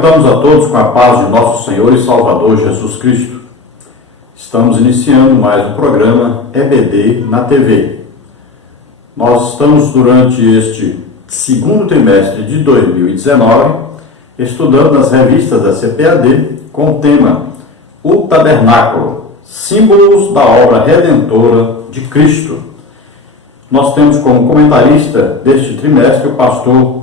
Cumprimentamos a todos com a paz de nosso Senhor e Salvador Jesus Cristo. Estamos iniciando mais um programa EBD na TV. Nós estamos durante este segundo trimestre de 2019 estudando as revistas da CPAD com o tema O Tabernáculo, símbolos da obra redentora de Cristo. Nós temos como comentarista deste trimestre o pastor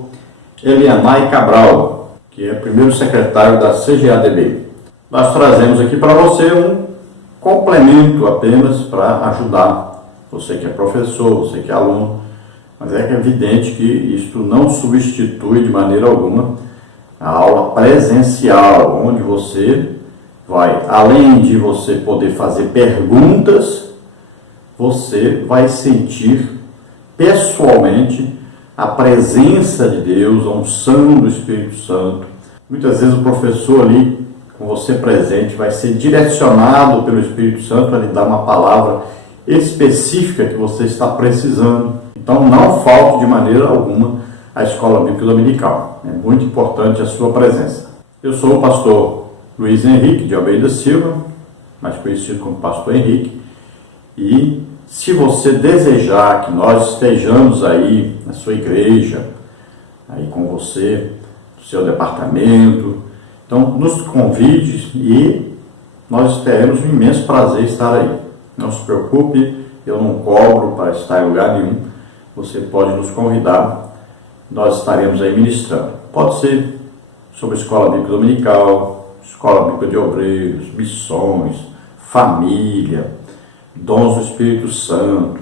Elianai Cabral, que é primeiro secretário da CGADB. Nós trazemos aqui para você um complemento apenas para ajudar você que é professor, você que é aluno, mas é evidente que isto não substitui de maneira alguma a aula presencial, onde você vai, além de você poder fazer perguntas, você vai sentir pessoalmente a presença de Deus, a unção do Espírito Santo. Muitas vezes o professor ali, com você presente, vai ser direcionado pelo Espírito Santo a lhe dar uma palavra específica que você está precisando. Então não falte de maneira alguma a Escola Bíblica Dominical. É muito importante a sua presença. Eu sou o pastor Luiz Henrique de Almeida Silva, mais conhecido como pastor Henrique, e se você desejar que nós estejamos aí na sua igreja, aí com você, no seu departamento, então nos convide e nós teremos um imenso prazer em estar aí. Não se preocupe, eu não cobro para estar em lugar nenhum. Você pode nos convidar, nós estaremos aí ministrando. Pode ser sobre Escola Bíblica Dominical, Escola Bíblica de Obreiros, missões, família, dons do Espírito Santo,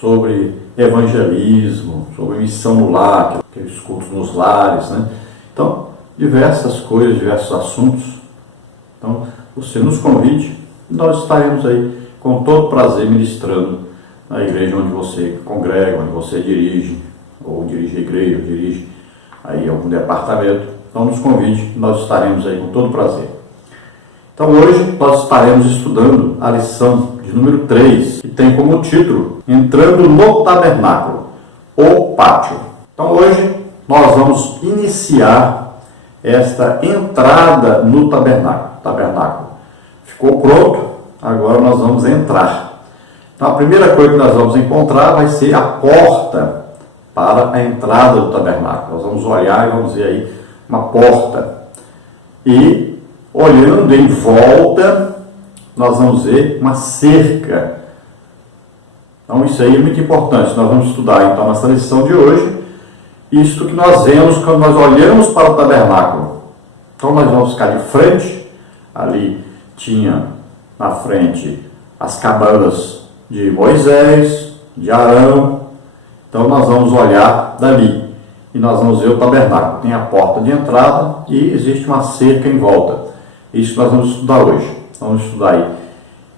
sobre evangelismo, sobre missão no lar, aqueles cultos nos lares, né? Então, diversas coisas, diversos assuntos. Então, você nos convide, nós estaremos aí com todo prazer ministrando na igreja onde você congrega, onde você dirige, ou dirige a igreja, ou dirige aí algum departamento. Então, nos convide, nós estaremos aí com todo prazer. Então, hoje nós estaremos estudando a lição de número 3, que tem como título Entrando no Tabernáculo, ou Pátio. Então, hoje nós vamos iniciar esta entrada no tabernáculo. Ficou pronto? Agora nós vamos entrar. Então, a primeira coisa que nós vamos encontrar vai ser a porta para a entrada do tabernáculo. Nós vamos olhar e vamos ver aí uma porta. E olhando em volta, nós vamos ver uma cerca. Então isso aí é muito importante. Nós vamos estudar então nessa lição de hoje, isto que nós vemos quando nós olhamos para o tabernáculo. Então nós vamos ficar de frente, ali tinha na frente as cabanas de Moisés, de Arão. Então nós vamos olhar dali e nós vamos ver o tabernáculo. Tem a porta de entrada e existe uma cerca em volta. Isso nós vamos estudar hoje. Vamos estudar aí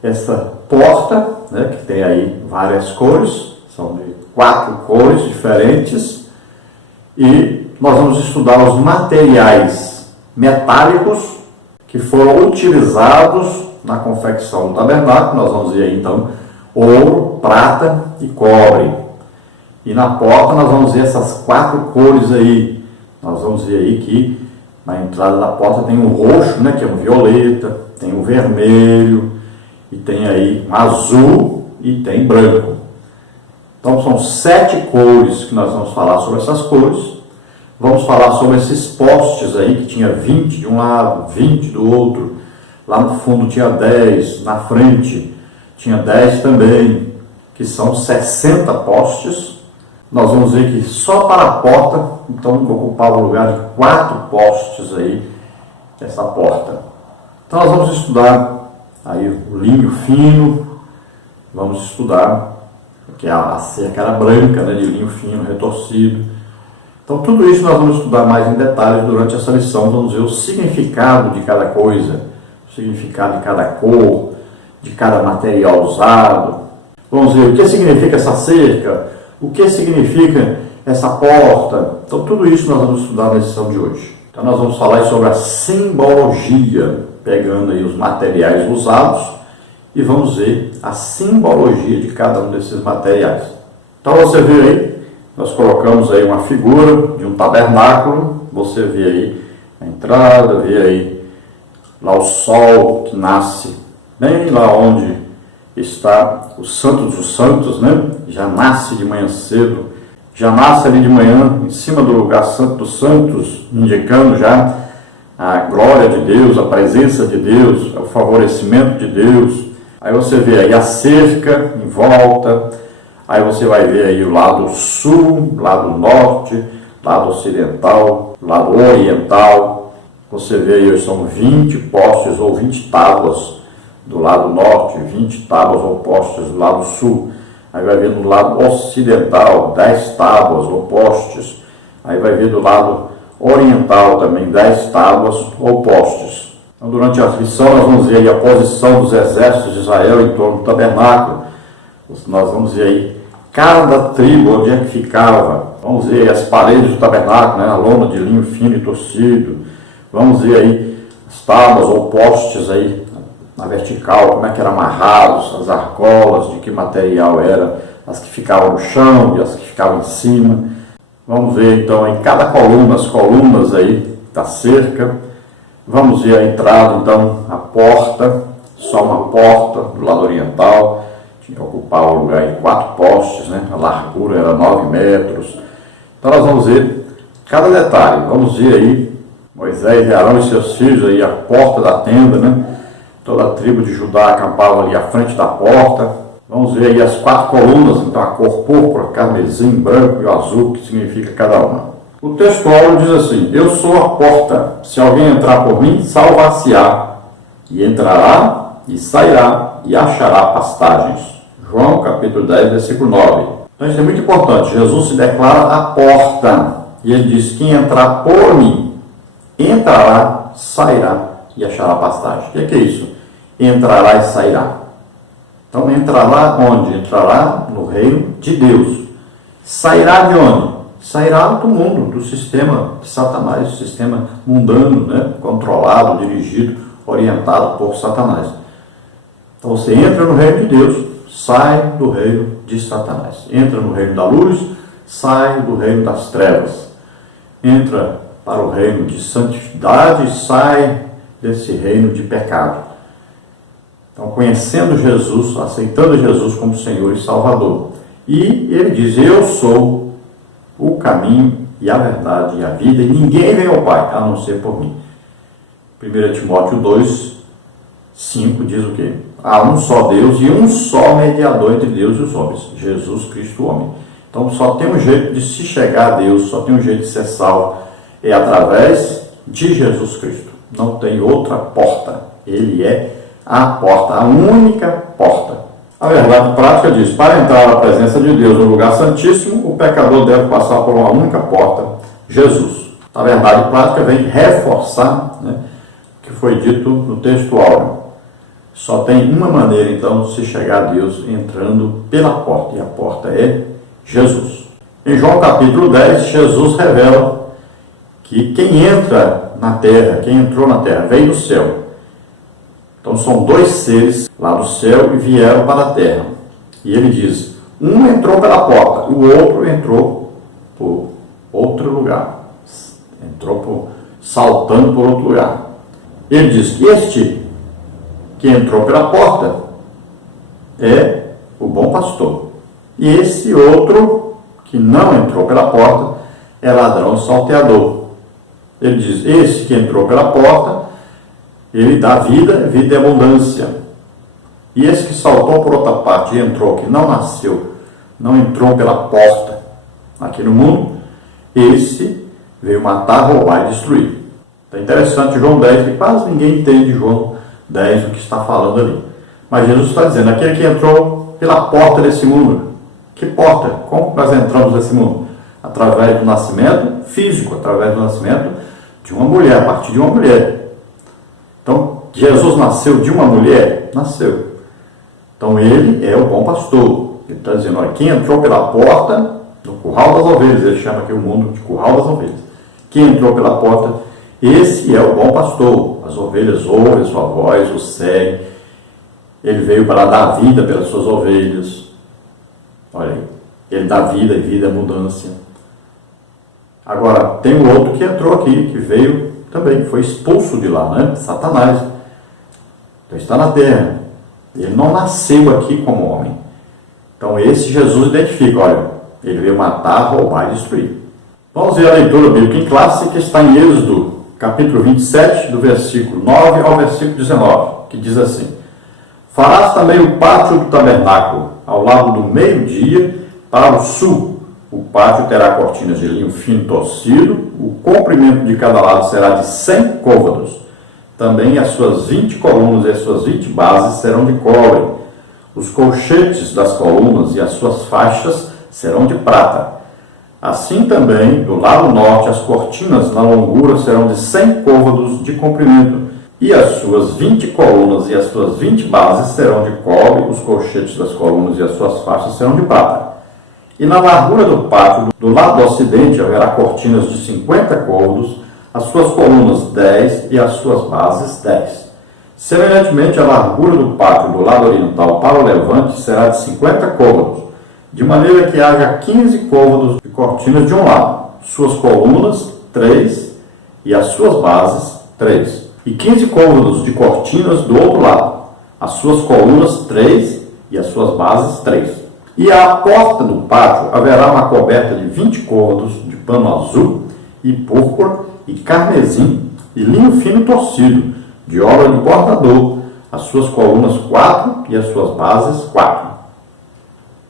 essa porta, né, que tem aí várias cores, são de 4 cores diferentes, e nós vamos estudar os materiais metálicos que foram utilizados na confecção do tabernáculo. Nós vamos ver aí então ouro, prata e cobre. E na porta nós vamos ver essas 4 cores aí. Nós vamos ver aí que na entrada da porta tem o roxo, né, que é um violeta, tem o vermelho, e tem aí um azul e tem branco. Então são 7 cores que nós vamos falar sobre essas cores. Vamos falar sobre esses postes aí, que tinha 20 de um lado, 20 do outro. Lá no fundo tinha 10, na frente tinha 10 também, que são 60 postes. Nós vamos ver que só para a porta, então ocupava o lugar de 4 postes aí, essa porta. Então nós vamos estudar aí o linho fino, vamos estudar, porque a cerca era branca, né, de linho fino, retorcido. Então tudo isso nós vamos estudar mais em detalhes durante essa lição. Vamos ver o significado de cada coisa, o significado de cada cor, de cada material usado. Vamos ver o que significa essa cerca, o que significa essa porta. Então tudo isso nós vamos estudar na lição de hoje. Então nós vamos falar sobre a simbologia, pegando aí os materiais usados e vamos ver a simbologia de cada um desses materiais. Então você vê aí, nós colocamos aí uma figura de um tabernáculo, você vê aí a entrada, vê aí lá o sol que nasce bem lá onde está o Santo dos Santos, né? Já nasce de manhã cedo, já nasce ali de manhã em cima do lugar Santo dos Santos, indicando já a glória de Deus, a presença de Deus, o favorecimento de Deus. Aí você vê aí a cerca em volta, aí você vai ver aí o lado sul, lado norte, lado ocidental, lado oriental. Você vê aí, são 20 postes ou 20 tábuas do lado norte, 20 tábuas ou postes do lado sul. Aí vai ver do lado ocidental, 10 tábuas ou postes. Aí vai ver do lado oriental também, 10 tábuas ou postes. Então, durante a aflição, nós vamos ver aí a posição dos exércitos de Israel em torno do tabernáculo. Nós vamos ver aí cada tribo onde é que ficava. Vamos ver aí as paredes do tabernáculo, né? A lona de linho fino e torcido. Vamos ver aí as tábuas ou postes aí na vertical, como é que eram amarrados, as argolas, de que material era, as que ficavam no chão e as que ficavam em cima. Vamos ver então em cada coluna, as colunas aí da cerca. Vamos ver a entrada, então, a porta, só uma porta do lado oriental, tinha que ocupar o lugar em 4 postes, né? A largura era 9 metros. Então nós vamos ver cada detalhe. Vamos ver aí Moisés e Arão e seus filhos, aí a porta da tenda, né? Toda a tribo de Judá acampava ali à frente da porta. Vamos ver aí as 4 colunas, então a cor púrpura, carmesim, branco e azul, que significa cada uma. O texto diz assim: eu sou a porta, se alguém entrar por mim, salvar-se-á, e entrará, e sairá, e achará pastagens. João capítulo 10, versículo 9. Então isso é muito importante, Jesus se declara a porta, e ele diz: quem entrar por mim, entrará, sairá, e achará pastagem. O que é isso? Entrará e sairá. Então entrará onde? Entrará no reino de Deus. Sairá de onde? Sairá do mundo, do sistema de Satanás, do sistema mundano, né? Controlado, dirigido, orientado por Satanás. Então você entra no reino de Deus, sai do reino de Satanás. Entra no reino da luz, sai do reino das trevas. Entra para o reino de santidade, sai desse reino de pecado. Então, conhecendo Jesus, aceitando Jesus como Senhor e Salvador. E ele diz: eu sou o caminho e a verdade e a vida, e ninguém vem ao Pai, a não ser por mim. 1 Timóteo 2, 5 diz o quê? Há um só Deus e um só mediador entre Deus e os homens, Jesus Cristo, o homem. Então, só tem um jeito de se chegar a Deus, só tem um jeito de ser salvo, é através de Jesus Cristo. Não tem outra porta. Ele é a porta, a única porta. A verdade prática diz: para entrar na presença de Deus no lugar santíssimo, o pecador deve passar por uma única porta, Jesus. A verdade prática vem reforçar, né, o que foi dito no texto áureo. Só tem uma maneira, então, de se chegar a Deus, entrando pela porta, e a porta é Jesus. Em João capítulo 10, Jesus revela que quem entra na terra, quem entrou na terra, veio do céu. Então são 2 seres lá do céu e vieram para a terra. E ele diz: um entrou pela porta, o outro entrou por outro lugar. Entrou saltando por outro lugar. Ele diz que este que entrou pela porta é o bom pastor. E esse outro que não entrou pela porta é ladrão salteador. Ele diz: esse que entrou pela porta, ele dá vida, vida e abundância. E esse que saltou por outra parte e entrou, que não nasceu, não entrou pela porta aqui no mundo, esse veio matar, roubar e destruir. É interessante João 10, que quase ninguém entende João 10, o que está falando ali. Mas Jesus está dizendo: aquele que entrou pela porta desse mundo. Que porta? Como nós entramos nesse mundo? Através do nascimento físico, através do nascimento de uma mulher, a partir de uma mulher. Então, Jesus nasceu de uma mulher? Nasceu. Então, ele é o bom pastor. Ele está dizendo: olha, quem entrou pela porta, no curral das ovelhas, ele chama aqui o mundo de curral das ovelhas. Quem entrou pela porta, esse é o bom pastor. As ovelhas ouvem sua voz, o seguem. Ele veio para dar vida pelas suas ovelhas. Olha aí, ele dá vida e vida é mudança. Agora, tem o outro que entrou aqui, que veio também foi expulso de lá, né? Satanás. Então está na terra. Ele não nasceu aqui como homem. Então esse Jesus identifica, olha, ele veio matar, roubar e destruir. Vamos ver a leitura bíblica em classe, que está em Êxodo, capítulo 27, do versículo 9 ao versículo 19, que diz assim: Farás também o pátio do tabernáculo, ao lado do meio-dia, para o sul. O pátio terá cortinas de linho fino torcido, o comprimento de cada lado será de 100 côvados. Também as suas 20 colunas e as suas 20 bases serão de cobre. Os colchetes das colunas e as suas faixas serão de prata. Assim também, do lado norte, as cortinas na longura serão de 100 côvados de comprimento, e as suas 20 colunas e as suas 20 bases serão de cobre, os colchetes das colunas e as suas faixas serão de prata. E na largura do pátio, do lado do ocidente, haverá cortinas de 50 côvados, as suas colunas 10 e as suas bases 10. Semelhantemente, a largura do pátio do lado oriental para o levante será de 50 côvados, de maneira que haja 15 côvados de cortinas de um lado, suas colunas 3 e as suas bases 3. E 15 côvados de cortinas do outro lado, as suas colunas 3 e as suas bases 3. E à porta do pátio haverá uma coberta de 20 côvados de pano azul e púrpura e carmesim e linho fino torcido, de obra de bordador, as suas colunas 4 e as suas bases 4.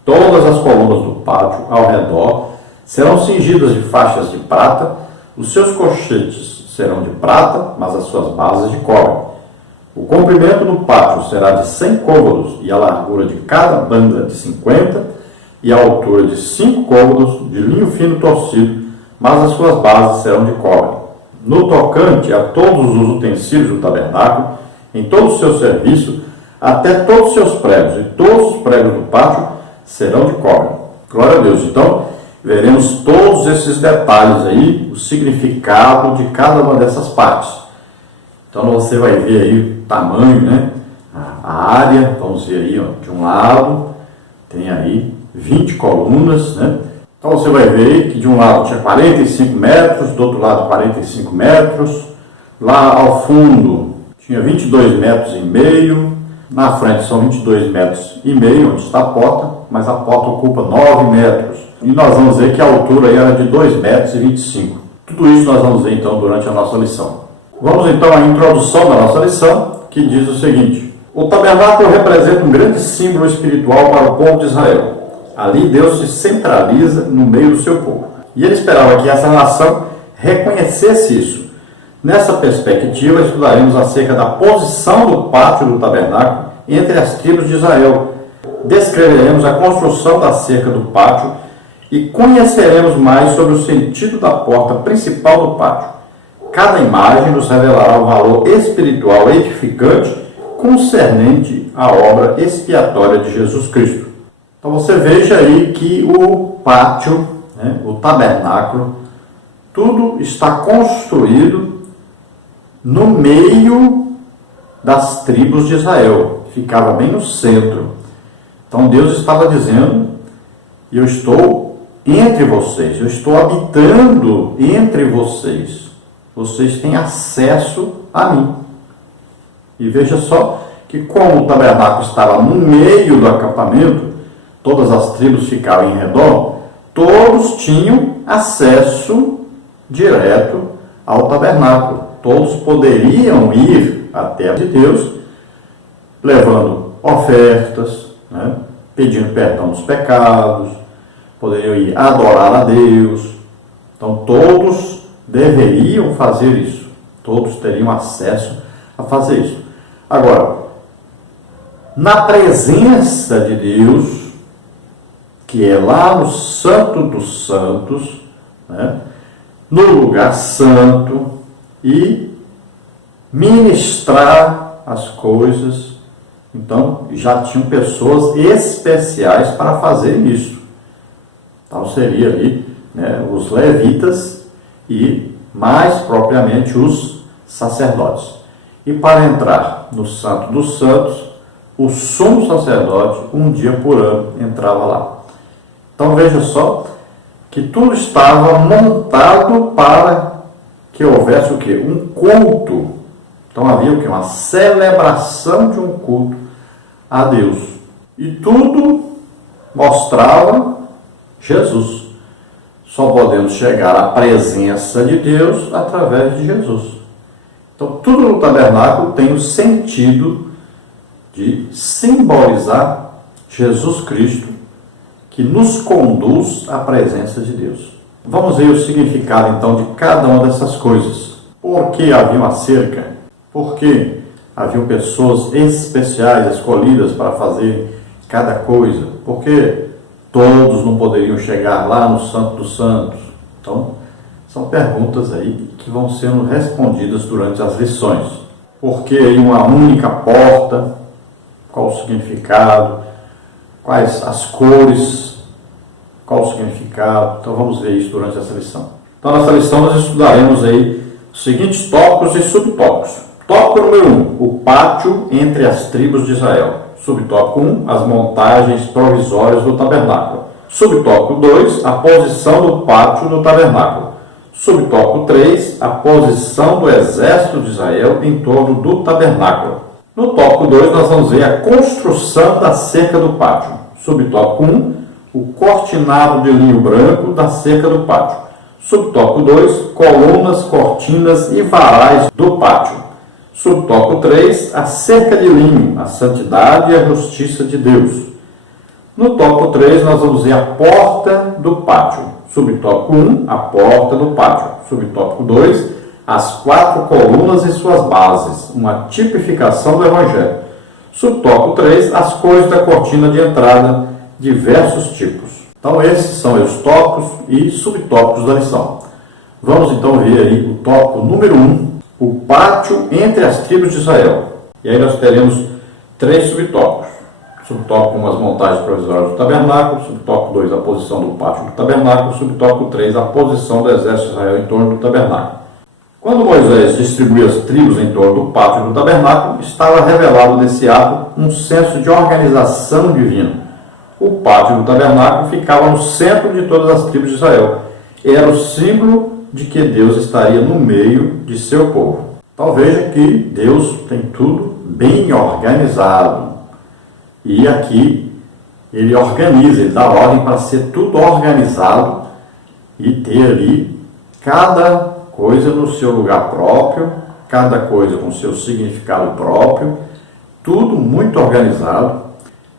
Todas as colunas do pátio ao redor serão cingidas de faixas de prata, os seus colchetes serão de prata, mas as suas bases de cobre. O comprimento do pátio será de 100 côvados e a largura de cada banda de 50 e a altura de 5 côvados de linho fino torcido, mas as suas bases serão de cobre. No tocante a todos os utensílios do tabernáculo, em todo o seu serviço, até todos os seus pregos e todos os pregos do pátio serão de cobre. Glória a Deus. Então, veremos todos esses detalhes aí, o significado de cada uma dessas partes. Então você vai ver aí o tamanho, né? A área, vamos ver aí, ó, de um lado, tem aí 20 colunas, né? Então você vai ver que de um lado tinha 45 metros, do outro lado 45 metros, lá ao fundo tinha 22 metros e meio, na frente são 22 metros e meio, onde está a porta, mas a porta ocupa 9 metros. E nós vamos ver que a altura aí era de 2 metros e 25. Tudo isso nós vamos ver então durante a nossa lição. Vamos então à introdução da nossa lição, que diz o seguinte: o tabernáculo representa um grande símbolo espiritual para o povo de Israel. Ali Deus se centraliza no meio do seu povo. E ele esperava que essa nação reconhecesse isso. Nessa perspectiva, estudaremos acerca da posição do pátio do tabernáculo entre as tribos de Israel. Descreveremos a construção da cerca do pátio e conheceremos mais sobre o sentido da porta principal do pátio. Cada imagem nos revelará o valor espiritual edificante concernente à obra expiatória de Jesus Cristo. Então você veja aí que o pátio, né, o tabernáculo, tudo está construído no meio das tribos de Israel. Ficava bem no centro. Então Deus estava dizendo: eu estou entre vocês, eu estou habitando entre vocês. Vocês têm acesso a mim. E veja só que como o tabernáculo estava no meio do acampamento, todas as tribos ficavam em redor, todos tinham acesso direto ao tabernáculo. Todos poderiam ir até de Deus, levando ofertas, né, pedindo perdão dos pecados, poderiam ir adorar a Deus. Então todos deveriam fazer isso. Todos teriam acesso a fazer isso. Agora, na presença de Deus, que é lá no Santo dos Santos, né, no lugar santo, e ministrar as coisas, então já tinham pessoas especiais para fazer isso. Então seria ali, né, os levitas e mais propriamente os sacerdotes. E para entrar no Santo dos Santos, o sumo sacerdote, um dia por ano, entrava lá. Então veja só que tudo estava montado para que houvesse o quê? Um culto. Então havia o quê? Uma celebração de um culto a Deus. E tudo mostrava Jesus. Só podemos chegar à presença de Deus através de Jesus. Então tudo no tabernáculo tem o sentido de simbolizar Jesus Cristo, que nos conduz à presença de Deus. Vamos ver o significado então de cada uma dessas coisas. Por que havia uma cerca? Por que haviam pessoas especiais escolhidas para fazer cada coisa? Por que todos não poderiam chegar lá no Santo dos Santos? Então, são perguntas aí que vão sendo respondidas durante as lições. Por que aí uma única porta? Qual o significado? Quais as cores? Qual o significado? Então vamos ver isso durante essa lição. Então nessa lição nós estudaremos aí os seguintes tópicos e subtópicos. Tópico número 1, o pátio entre as tribos de Israel. Subtópico 1, as montagens provisórias do tabernáculo. Subtópico 2, a posição do pátio no tabernáculo. Subtópico 3, a posição do exército de Israel em torno do tabernáculo. No tópico 2, nós vamos ver a construção da cerca do pátio. Subtópico 1, o cortinado de linho branco da cerca do pátio. Subtópico 2, colunas, cortinas e varais do pátio. Subtópico 3, a cerca de linho, a santidade e a justiça de Deus. No tópico 3, nós vamos ver a porta do pátio. Subtópico 1, a porta do pátio. Subtópico 2, as 4 colunas e suas bases, uma tipificação do Evangelho. Subtópico 3, as cores da cortina de entrada, diversos tipos. Então esses são os tópicos e subtópicos da lição. Vamos então ver aí o tópico número 1, o pátio entre as tribos de Israel. E aí nós teremos 3 subtópicos. Subtópico 1, as montagens provisórias do tabernáculo. Subtópico 2, a posição do pátio do tabernáculo. Subtópico 3, a posição do exército de Israel em torno do tabernáculo. Quando Moisés distribuiu as tribos em torno do pátio do tabernáculo, estava revelado nesse ato um senso de organização divina. O pátio do tabernáculo ficava no centro de todas as tribos de Israel. Era o símbolo de que Deus estaria no meio de seu povo. Então veja que Deus tem tudo bem organizado. E aqui ele organiza, ele dá ordem para ser tudo organizado e ter ali cada coisa no seu lugar próprio, cada coisa com seu significado próprio, tudo muito organizado.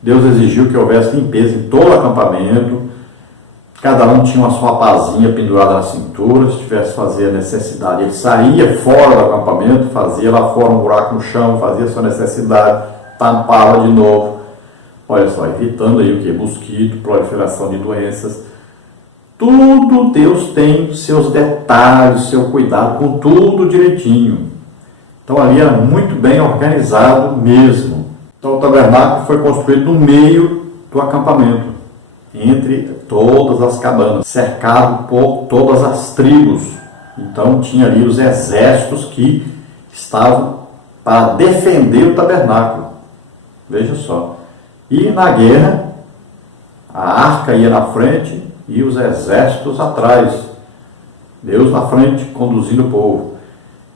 Deus exigiu que houvesse limpeza em todo o acampamento, cada um tinha uma sua pazinha pendurada na cintura, se tivesse que fazer a necessidade, ele saía fora do acampamento, fazia lá fora um buraco no chão, fazia a sua necessidade, tampava de novo. Olha só, evitando aí o que? Mosquito, proliferação de doenças. Tudo Deus tem seus detalhes, seu cuidado com tudo direitinho. Então ali era muito bem organizado mesmo. Então o tabernáculo foi construído no meio do acampamento, entre todas as cabanas, cercado por todas as tribos. Então tinha ali os exércitos que estavam para defender o tabernáculo. Veja só. E na guerra, a arca ia na frente e os exércitos atrás. Deus na frente, conduzindo o povo.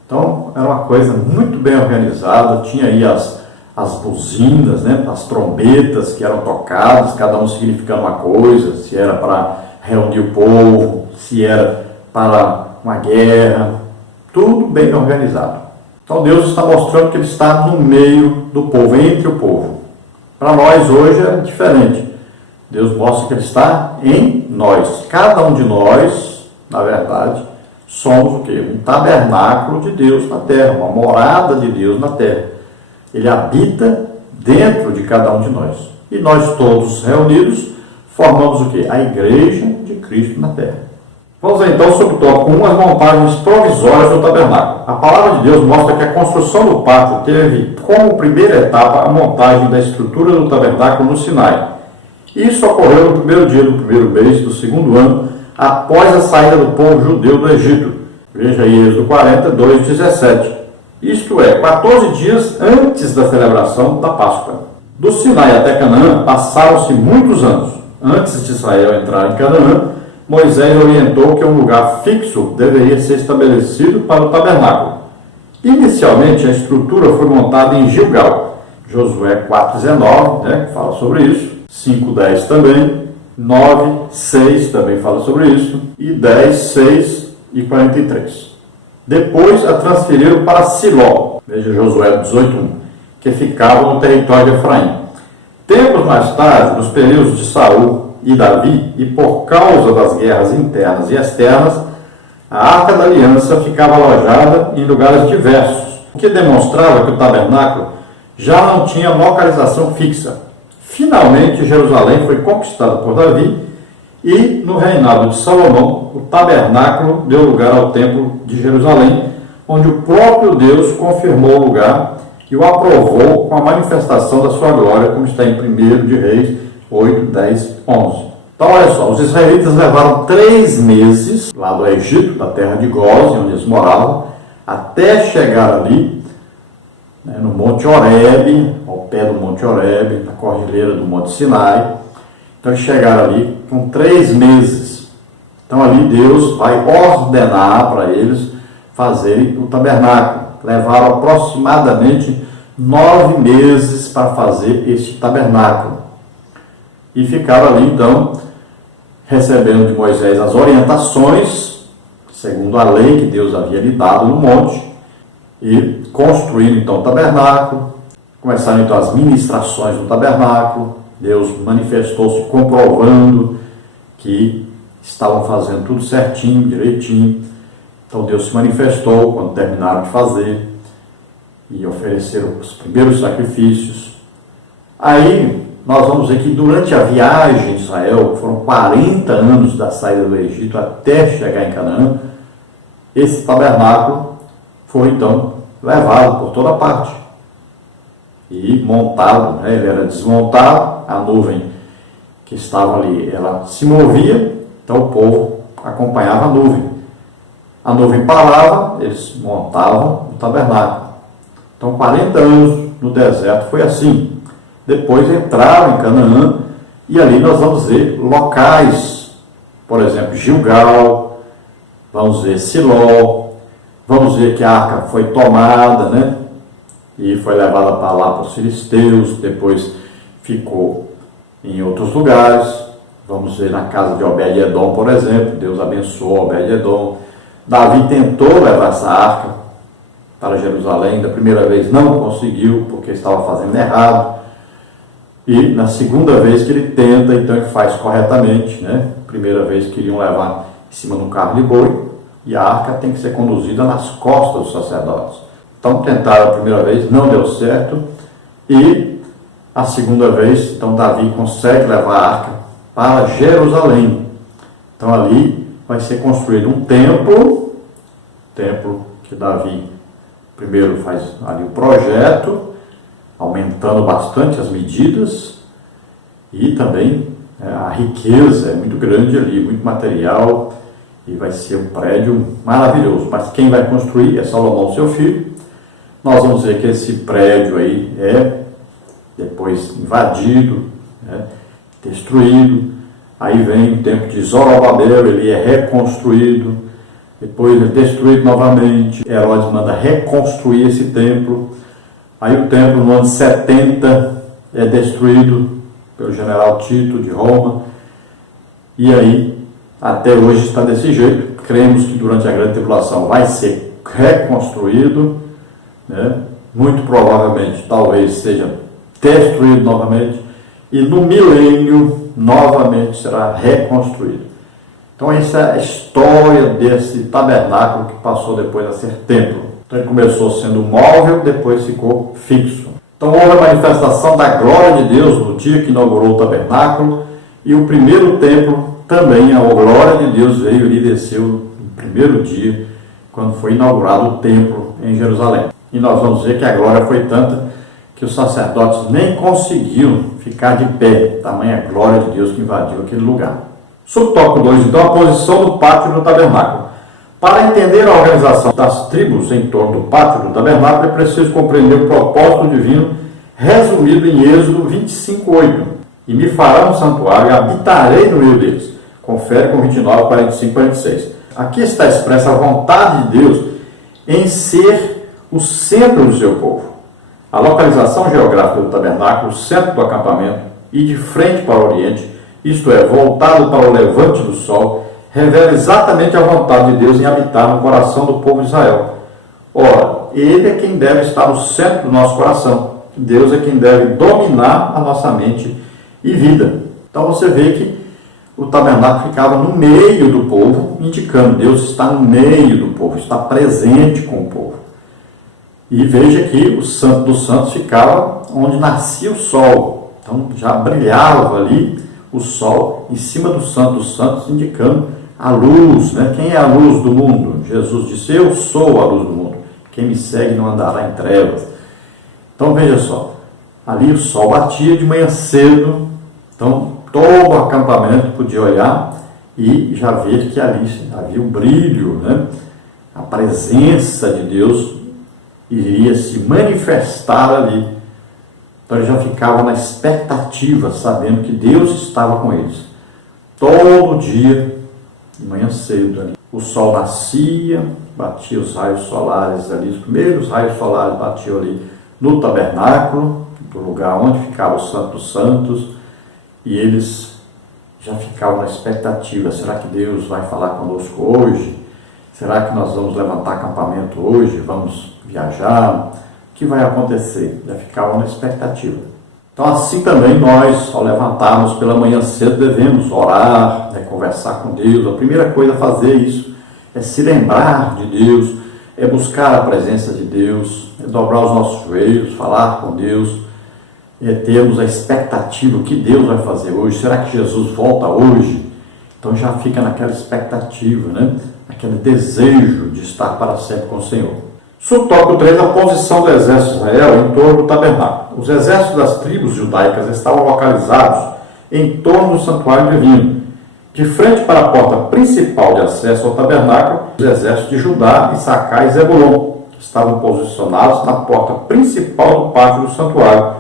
Então era uma coisa muito bem organizada. Tinha aí as buzinas, né, as trombetas que eram tocadas, cada um significando uma coisa, se era para reunir o povo, se era para uma guerra, tudo bem organizado. Então Deus está mostrando que Ele está no meio do povo, entre o povo. Para nós hoje é diferente. Deus mostra que Ele está em nós. Cada um de nós, na verdade, somos o quê? Um tabernáculo de Deus na terra, uma morada de Deus na terra. Ele habita dentro de cada um de nós. E nós todos reunidos formamos o quê? A igreja de Cristo na terra. Vamos ver então sobre o tópico 1, as montagens provisórias do tabernáculo. A palavra de Deus mostra que a construção do pátio teve como primeira etapa a montagem da estrutura do tabernáculo no Sinai. Isso ocorreu no primeiro dia do primeiro mês do segundo ano, após a saída do povo judeu do Egito. Veja aí Êxodo 40, 2:17. Isto é, 14 dias antes da celebração da Páscoa. Do Sinai até Canaã passaram-se muitos anos. Antes de Israel entrar em Canaã, Moisés orientou que um lugar fixo deveria ser estabelecido para o tabernáculo. Inicialmente, a estrutura foi montada em Gilgal. Josué 4,19, que fala sobre isso. 5,10 também. 9,6 também fala sobre isso. E 10,6 e 43. Depois a transferiram para Siló. Veja Josué 18,1, que ficava no território de Efraim. Tempos mais tarde, nos períodos de Saul e Davi, e por causa das guerras internas e externas, a Arca da Aliança ficava alojada em lugares diversos, o que demonstrava que o tabernáculo já não tinha localização fixa. Finalmente, Jerusalém foi conquistada por Davi e, no reinado de Salomão, o tabernáculo deu lugar ao templo de Jerusalém, onde o próprio Deus confirmou o lugar e o aprovou com a manifestação da sua glória, como está em 1 de Reis 8, 10, 11. Então, olha só, os israelitas levaram 3 meses lá do Egito, da terra de Gósen, onde eles moravam, até chegar ali, no Monte Horebe, ao pé do Monte Horebe, na cordilheira do Monte Sinai. Então, eles chegaram ali com 3 meses. Então, ali Deus vai ordenar para eles fazerem o tabernáculo. Levaram aproximadamente 9 meses para fazer este tabernáculo. E ficaram ali, então, recebendo de Moisés as orientações, segundo a lei que Deus havia lhe dado no monte, e construindo, então, o tabernáculo. Começaram, então, as ministrações do tabernáculo. Deus manifestou-se comprovando que estavam fazendo tudo certinho, direitinho. Então, Deus se manifestou quando terminaram de fazer e ofereceram os primeiros sacrifícios. Aí, nós vamos ver que durante a viagem de Israel, que foram 40 anos da saída do Egito até chegar em Canaã, esse tabernáculo foi então levado por toda parte e montado, ele era desmontado, a nuvem que estava ali, ela se movia, então o povo acompanhava a nuvem. A nuvem parava, eles montavam o tabernáculo. Então 40 anos no deserto foi assim. Depois entraram em Canaã e ali nós vamos ver locais, por exemplo, Gilgal, vamos ver Siló, vamos ver que a arca foi tomada, e foi levada para lá para os filisteus, depois ficou em outros lugares. Vamos ver na casa de Obed-Edom, por exemplo, Deus abençoou Obed-Edom. Davi tentou levar essa arca para Jerusalém, da primeira vez não conseguiu, porque estava fazendo errado. E na segunda vez que ele tenta, então ele faz corretamente, Primeira vez que iriam levar em cima de um carro de boi, e a arca tem que ser conduzida nas costas dos sacerdotes. Então tentaram a primeira vez, não deu certo, e a segunda vez, então Davi consegue levar a arca para Jerusalém. Então ali vai ser construído um templo que Davi primeiro faz ali o projeto, aumentando bastante as medidas, e também a riqueza é muito grande ali, muito material, e vai ser um prédio maravilhoso. Mas quem vai construir é Salomão, seu filho. Nós vamos ver que esse prédio aí é depois invadido, destruído. Aí vem o tempo de Zorobabel, ele é reconstruído, depois é destruído novamente. Herodes manda reconstruir esse templo. Aí o templo no ano 70 é destruído pelo general Tito de Roma. E aí, até hoje está desse jeito. Cremos que durante a grande tribulação vai ser reconstruído, muito provavelmente, talvez seja destruído novamente, e no milênio novamente será reconstruído. Então essa é a história desse tabernáculo que passou depois a ser templo. Então ele começou sendo móvel, depois ficou fixo. Então houve a manifestação da glória de Deus no dia que inaugurou o tabernáculo, e o primeiro templo também, a glória de Deus veio e desceu no primeiro dia, quando foi inaugurado o templo em Jerusalém. E nós vamos ver que a glória foi tanta que os sacerdotes nem conseguiam ficar de pé, tamanha glória de Deus que invadiu aquele lugar. Subtópico 2, então, a posição do pátio do tabernáculo. Para entender a organização das tribos em torno do pátio do tabernáculo, é preciso compreender o propósito divino resumido em Êxodo 25:8. E me fará um santuário e habitarei no meio deles. Confere com 29, 45, 46. Aqui está expressa a vontade de Deus em ser o centro do seu povo. A localização geográfica do tabernáculo, centro do acampamento e de frente para o oriente, isto é, voltado para o levante do sol, revela exatamente a vontade de Deus em habitar no coração do povo de Israel. Ora, Ele é quem deve estar no centro do nosso coração. Deus é quem deve dominar a nossa mente e vida. Então você vê que o tabernáculo ficava no meio do povo, indicando Deus está no meio do povo, está presente com o povo. E veja que o Santo dos Santos ficava onde nascia o sol. Então já brilhava ali o sol em cima do Santo dos Santos, indicando a luz, né? Quem é a luz do mundo? Jesus disse, eu sou a luz do mundo. Quem me segue não andará em trevas. Então veja só, ali o sol batia de manhã cedo, então todo o acampamento podia olhar e já ver que ali havia um brilho, né? A presença de Deus iria se manifestar ali. Então ele já ficava na expectativa, sabendo que Deus estava com eles. Todo dia, de manhã cedo ali, o sol nascia, batia os raios solares ali, os primeiros raios solares batiam ali no tabernáculo, no lugar onde ficava o Santo dos Santos, e eles já ficavam na expectativa, será que Deus vai falar conosco hoje? Será que nós vamos levantar acampamento hoje? Vamos viajar? O que vai acontecer? Já ficavam na expectativa. Então assim também nós, ao levantarmos pela manhã cedo, devemos orar, conversar com Deus. A primeira coisa a fazer isso é se lembrar de Deus, é buscar a presença de Deus, é dobrar os nossos joelhos, falar com Deus, é termos a expectativa, o que Deus vai fazer hoje, será que Jesus volta hoje? Então já fica naquela expectativa, né? Aquele desejo de estar para sempre com o Senhor. Subtópico 3, a posição do exército de Israel em torno do tabernáculo. Os exércitos das tribos judaicas estavam localizados em torno do santuário divino. De frente para a porta principal de acesso ao tabernáculo, os exércitos de Judá, Issacar e Zebulon estavam posicionados na porta principal do pátio do santuário.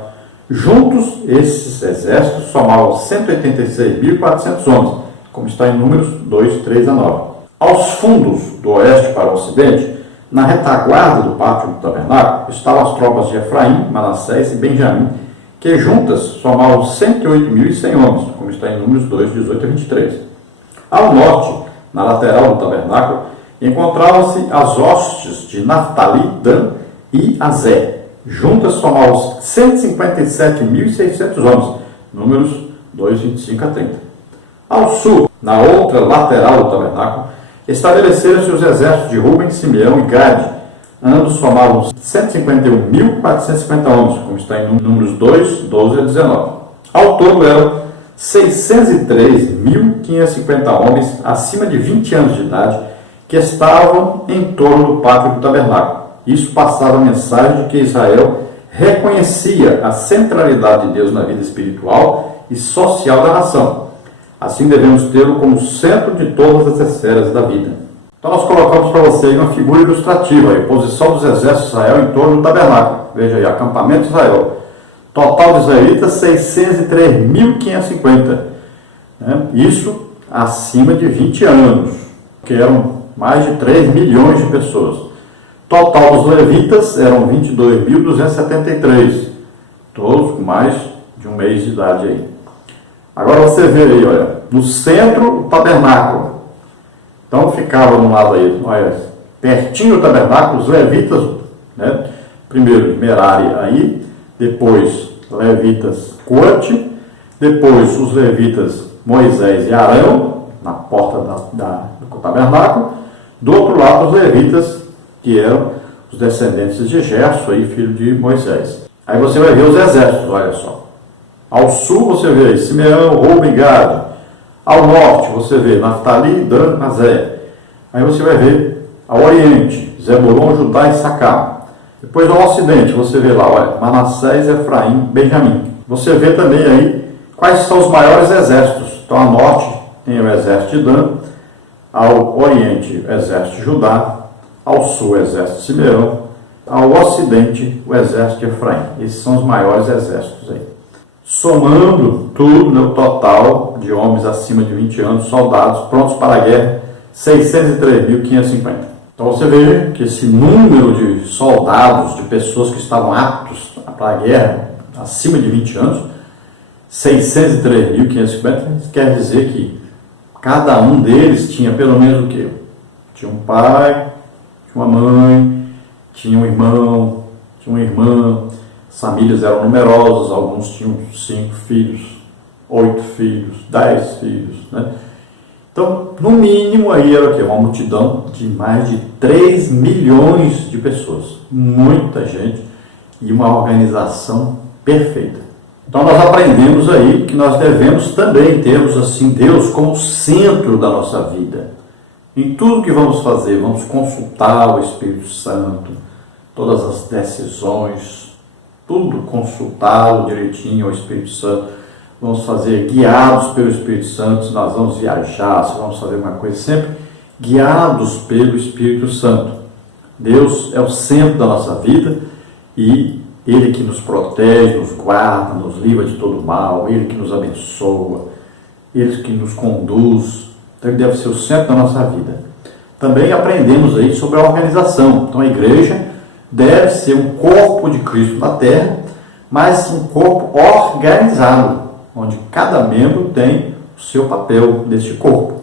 Juntos, esses exércitos somavam 186.400 homens, como está em Números 2, 3 a 9. Aos fundos do oeste para o ocidente, na retaguarda do pátio do tabernáculo, estavam as tropas de Efraim, Manassés e Benjamim, que juntas somavam 108.100 homens, como está em Números 2, 18 a 23. Ao norte, na lateral do tabernáculo, encontravam-se as hostes de Naftali, Dan e Azé. Juntas somavam 157.600 homens, Números 2, 25 a 30. Ao sul, na outra lateral do tabernáculo, estabeleceram-se os exércitos de Ruben, Simeão e Gade. Ambos somavam 151.450 homens, como está em Números 2, 12 a 19. Ao todo eram 603.550 homens acima de 20 anos de idade que estavam em torno do pátio do tabernáculo. Isso passava a mensagem de que Israel reconhecia a centralidade de Deus na vida espiritual e social da nação. Assim devemos tê-lo como centro de todas as esferas da vida. Então nós colocamos para você aí uma figura ilustrativa, a posição dos exércitos de Israel em torno do tabernáculo. Veja aí, acampamento de Israel. Total de israelitas, 603.550. Isso acima de 20 anos, que eram mais de 3 milhões de pessoas. Total dos levitas eram 22.273, todos com mais de um mês de idade aí. Agora você vê aí, olha, no centro o tabernáculo. Então ficava no lado aí, olha, pertinho do tabernáculo, os levitas, né? Primeiro Merari aí, depois levitas Coate, depois os levitas Moisés e Arão, na porta do tabernáculo. Do outro lado, os levitas, que eram os descendentes de Gerson, aí, filho de Moisés. Aí você vai ver os exércitos, olha só. Ao sul você vê Simeão, Ruben, Gade. Ao norte você vê Naftali, Dan, Azé. Aí você vai ver ao oriente, Zebulon, Judá e Issacar. Depois ao ocidente você vê lá, olha, Manassés, Efraim, Benjamim. Você vê também aí quais são os maiores exércitos. Então ao norte tem o exército de Dan, ao oriente o exército de Judá, ao sul o exército de Simeão, ao ocidente o exército de Efraim. Esses são os maiores exércitos aí. Somando tudo, no total de homens acima de 20 anos, soldados prontos para a guerra, 603.550. Então você veja que esse número de soldados, de pessoas que estavam aptos para a guerra, acima de 20 anos, 603.550, quer dizer que cada um deles tinha pelo menos o quê? Tinha um pai, tinha uma mãe, tinha um irmão, tinha uma irmã. As famílias eram numerosas, alguns tinham 5 filhos, 8 filhos, 10 filhos, né? Então, no mínimo, aí era o quê? Uma multidão de mais de 3 milhões de pessoas. Muita gente e uma organização perfeita. Então, nós aprendemos aí que nós devemos também termos, assim, Deus como centro da nossa vida. Em tudo que vamos fazer, vamos consultar o Espírito Santo, todas as decisões, tudo consultá-lo direitinho ao Espírito Santo. Vamos fazer guiados pelo Espírito Santo, se nós vamos viajar, se vamos fazer uma coisa, sempre guiados pelo Espírito Santo. Deus é o centro da nossa vida e Ele que nos protege, nos guarda, nos livra de todo mal, Ele que nos abençoa, Ele que nos conduz. Então Ele deve ser o centro da nossa vida. Também aprendemos aí sobre a organização. Então a igreja deve ser um corpo de Cristo na terra, mas um corpo organizado, onde cada membro tem o seu papel neste corpo.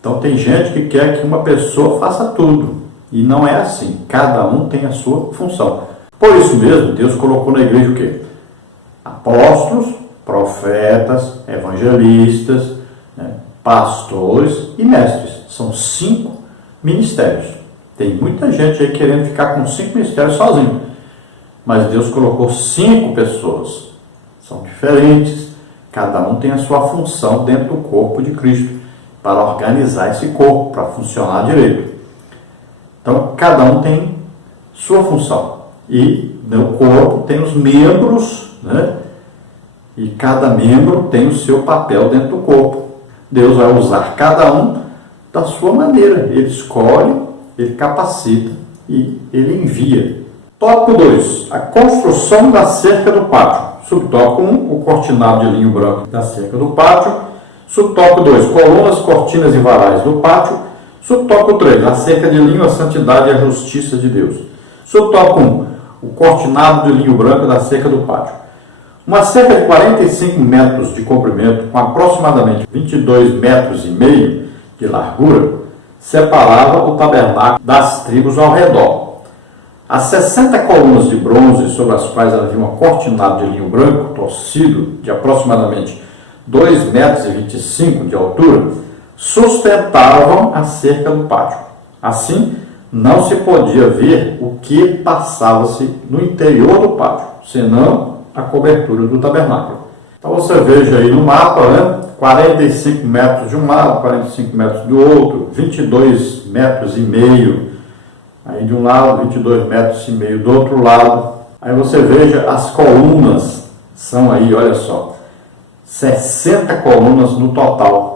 Então tem gente que quer que uma pessoa faça tudo, e não é assim. Cada um tem a sua função. Por isso mesmo, Deus colocou na igreja o quê? Apóstolos, profetas, evangelistas, né, pastores e mestres. São 5 ministérios. Tem muita gente aí querendo ficar com 5 ministérios sozinho. Mas Deus colocou 5 pessoas. São diferentes. Cada um tem a sua função dentro do corpo de Cristo para organizar esse corpo, para funcionar direito. Então, cada um tem sua função. E no corpo tem os membros, né? E cada membro tem o seu papel dentro do corpo. Deus vai usar cada um da sua maneira. Ele escolhe, Ele capacita e Ele envia. Tópico 2. A construção da cerca do pátio. Subtópico 1. O cortinado de linho branco da cerca do pátio. Subtópico 2. Colunas, cortinas e varais do pátio. Subtópico 3. A cerca de linho, a santidade e a justiça de Deus. Subtópico 1. O cortinado de linho branco da cerca do pátio. Uma cerca de 45 metros de comprimento, com aproximadamente 22 metros e meio de largura, separava o tabernáculo das tribos ao redor. As 60 colunas de bronze sobre as quais havia um cortinado de linho branco torcido de aproximadamente 2,25 metros de altura sustentavam a cerca do pátio. Assim, não se podia ver o que passava-se no interior do pátio, senão a cobertura do tabernáculo. Então você veja aí no mapa, né? 45 metros de um lado, 45 metros do outro, 22 metros e meio aí de um lado, 22 metros e meio do outro lado. Aí você veja as colunas, são aí, olha só, 60 colunas no total.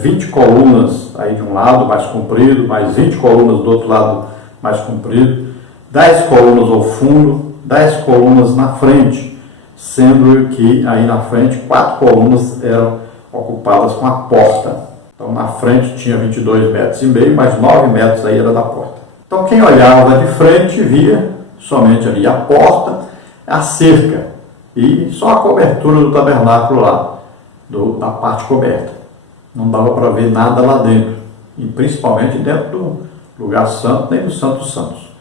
20 colunas aí de um lado mais comprido, mais 20 colunas do outro lado mais comprido, 10 colunas ao fundo, 10 colunas na frente, sendo que aí na frente 4 colunas eram ocupadas com a porta. Então na frente tinha 22 metros e meio, mais 9 metros aí era da porta. Então quem olhava de frente via somente ali a porta, a cerca e só a cobertura do tabernáculo lá, da parte coberta. Não dava para ver nada lá dentro, e principalmente dentro do lugar santo, nem do Santo dos Santos.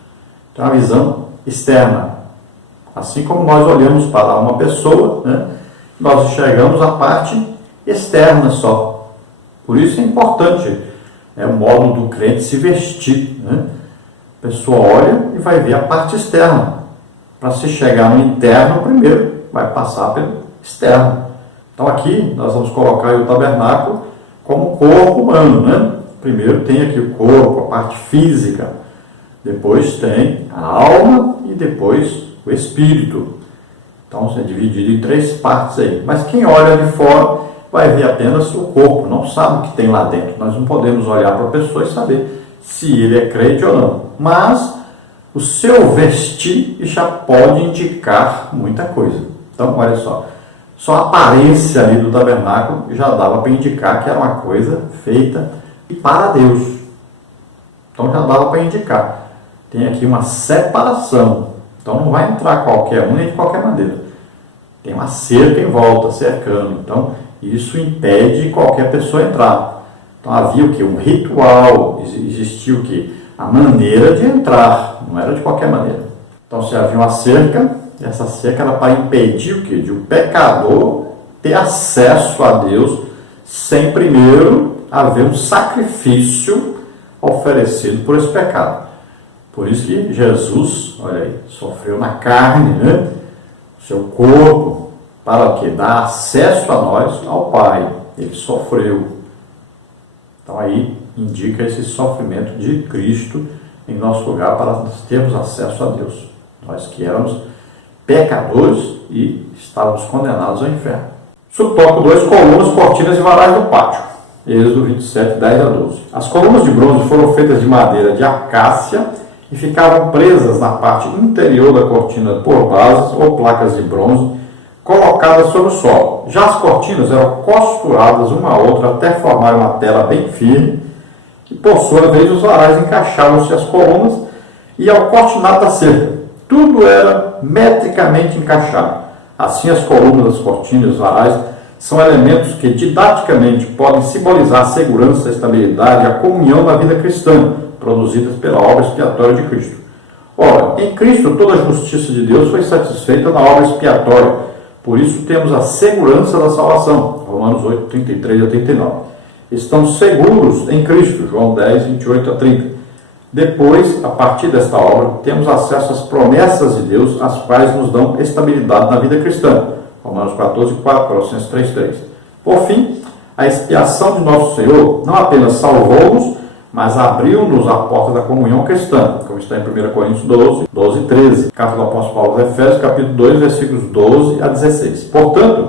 Então a visão externa. Assim como nós olhamos para uma pessoa, né, nós enxergamos a parte externa só. Por isso é importante o modo do crente se vestir, né? A pessoa olha e vai ver a parte externa. Para se chegar no interno, primeiro vai passar pelo externo. Então aqui nós vamos colocar aí o tabernáculo como corpo humano, né? Primeiro tem aqui o corpo, a parte física. Depois tem a alma e depois o espírito. Então é dividido em 3 partes aí. Mas quem olha de fora vai ver apenas o corpo, não sabe o que tem lá dentro. Nós não podemos olhar para a pessoa e saber se ele é crente ou não. Mas o seu vestir já pode indicar muita coisa. Então, olha só, Só a aparência ali do tabernáculo já dava para indicar que era uma coisa feita para Deus. Então já dava para indicar. Tem aqui uma separação. Então não vai entrar qualquer um nem de qualquer maneira. Tem uma cerca em volta, cercando. Então isso impede qualquer pessoa entrar. Então havia o quê? Um ritual. Existia o quê? A maneira de entrar. Não era de qualquer maneira. Então se havia uma cerca, essa cerca era para impedir o quê? De o pecador ter acesso a Deus sem primeiro haver um sacrifício oferecido por esse pecado. Por isso que Jesus, olha aí, sofreu na carne, né? Seu corpo, para o quê? Dar acesso a nós ao Pai. Ele sofreu. Então aí indica esse sofrimento de Cristo em nosso lugar para nós termos acesso a Deus. Nós que éramos pecadores e estávamos condenados ao inferno. Subtópico 2, colunas, cortinas e varais do pátio. Êxodo 27, 10 a 12. As colunas de bronze foram feitas de madeira de acácia e ficavam presas na parte interior da cortina por bases ou placas de bronze colocadas sobre o solo. Já as cortinas eram costuradas uma a outra até formar uma tela bem firme e, por sua vez, os varais encaixavam-se às colunas e ao cortinado da cerca. Tudo era metricamente encaixado. Assim, as colunas, as cortinas, os varais são elementos que didaticamente podem simbolizar a segurança, a estabilidade, a comunhão na vida cristã, produzidas pela obra expiatória de Cristo. Ora, em Cristo toda a justiça de Deus foi satisfeita na obra expiatória. Por isso temos a segurança da salvação. Romanos 8, 33 a 39. Estamos seguros em Cristo. João 10, 28 a 30. Depois, a partir desta obra, temos acesso às promessas de Deus, as quais nos dão estabilidade na vida cristã. Romanos 14, 4, Colossenses 3, 3. Por fim, a expiação de nosso Senhor não apenas salvou-nos, mas abriu-nos a porta da comunhão cristã, como está em 1 Coríntios 12, 12 e 13. Carta do apóstolo Paulo aos Efésios, capítulo 2, versículos 12 a 16. Portanto,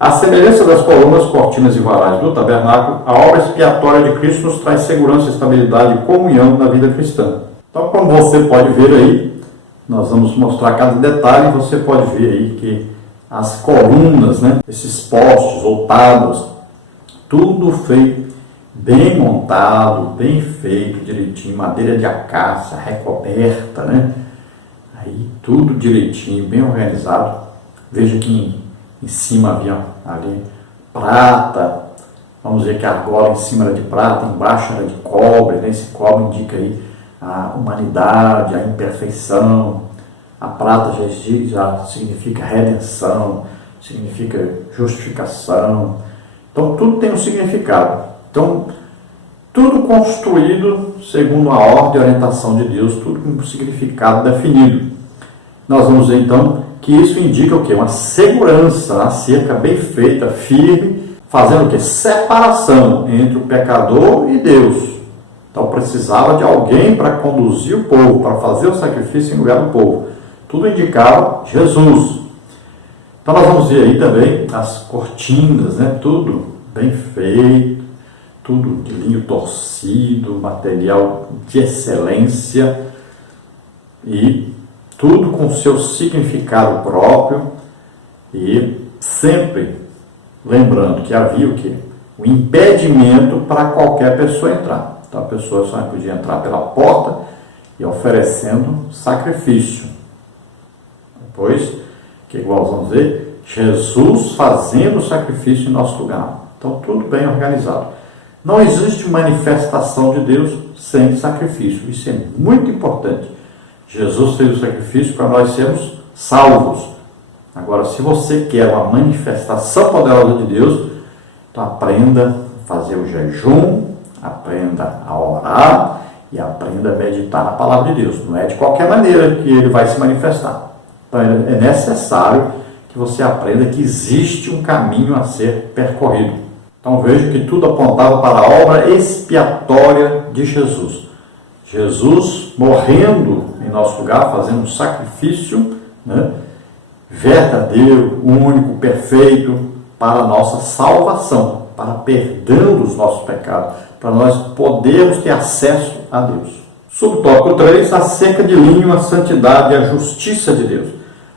à semelhança das colunas, cortinas e varais do tabernáculo, a obra expiatória de Cristo nos traz segurança, estabilidade e comunhão na vida cristã. Então, como você pode ver aí, nós vamos mostrar cada detalhe, você pode ver aí que as colunas, né, esses postes ou tábuas, tudo feito bem montado, bem feito, direitinho, madeira de acácia, recoberta, né? Aí tudo direitinho, bem organizado. Veja que em cima havia ali prata, vamos ver que a argola em cima era de prata, embaixo era de cobre, né? Esse cobre indica aí a humanidade, a imperfeição. A prata já significa redenção, significa justificação. Então tudo tem um significado. Então, tudo construído segundo a ordem e orientação de Deus, tudo com um significado definido. Nós vamos ver então que isso indica o quê? Uma segurança, uma cerca bem feita, firme, fazendo o quê? Separação entre o pecador e Deus. Então precisava de alguém para conduzir o povo, para fazer o sacrifício em lugar do povo. Tudo indicava Jesus. Então nós vamos ver aí também as cortinas, né? Tudo bem feito, tudo de linho torcido, material de excelência e tudo com seu significado próprio e sempre lembrando que havia o quê? O impedimento para qualquer pessoa entrar. Então a pessoa só podia entrar pela porta e oferecendo sacrifício. Depois, que igual vamos ver, Jesus fazendo o sacrifício em nosso lugar. Então tudo bem organizado. Não existe manifestação de Deus sem sacrifício. Isso é muito importante. Jesus fez o sacrifício para nós sermos salvos. Agora, se você quer uma manifestação poderosa de Deus, então aprenda a fazer o jejum, aprenda a orar e aprenda a meditar na palavra de Deus. Não é de qualquer maneira que ele vai se manifestar. Então, é necessário que você aprenda que existe um caminho a ser percorrido. Então vejo que tudo apontava para a obra expiatória de Jesus. Jesus morrendo em nosso lugar, fazendo um sacrifício, né, verdadeiro, único, perfeito, para a nossa salvação, para perdão dos nossos pecados, para nós podermos ter acesso a Deus. Subtópico 3, a cerca de linho, a santidade e a justiça de Deus.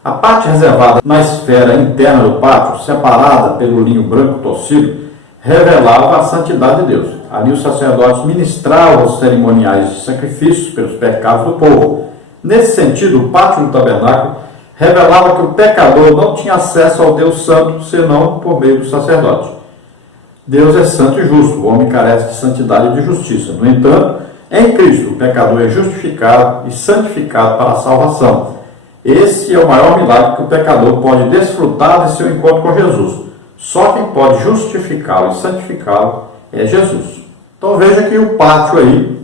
A parte reservada na esfera interna do pátio, separada pelo linho branco torcido, revelava a santidade de Deus. Ali os sacerdotes ministravam os cerimoniais de sacrifícios pelos pecados do povo. Nesse sentido, o pátio do tabernáculo revelava que o pecador não tinha acesso ao Deus Santo, senão por meio do sacerdote. Deus é santo e justo, o homem carece de santidade e de justiça. No entanto, em Cristo, o pecador é justificado e santificado para a salvação. Esse é o maior milagre que o pecador pode desfrutar de seu encontro com Jesus. Só quem pode justificá-lo e santificá-lo é Jesus. Então veja que o pátio aí,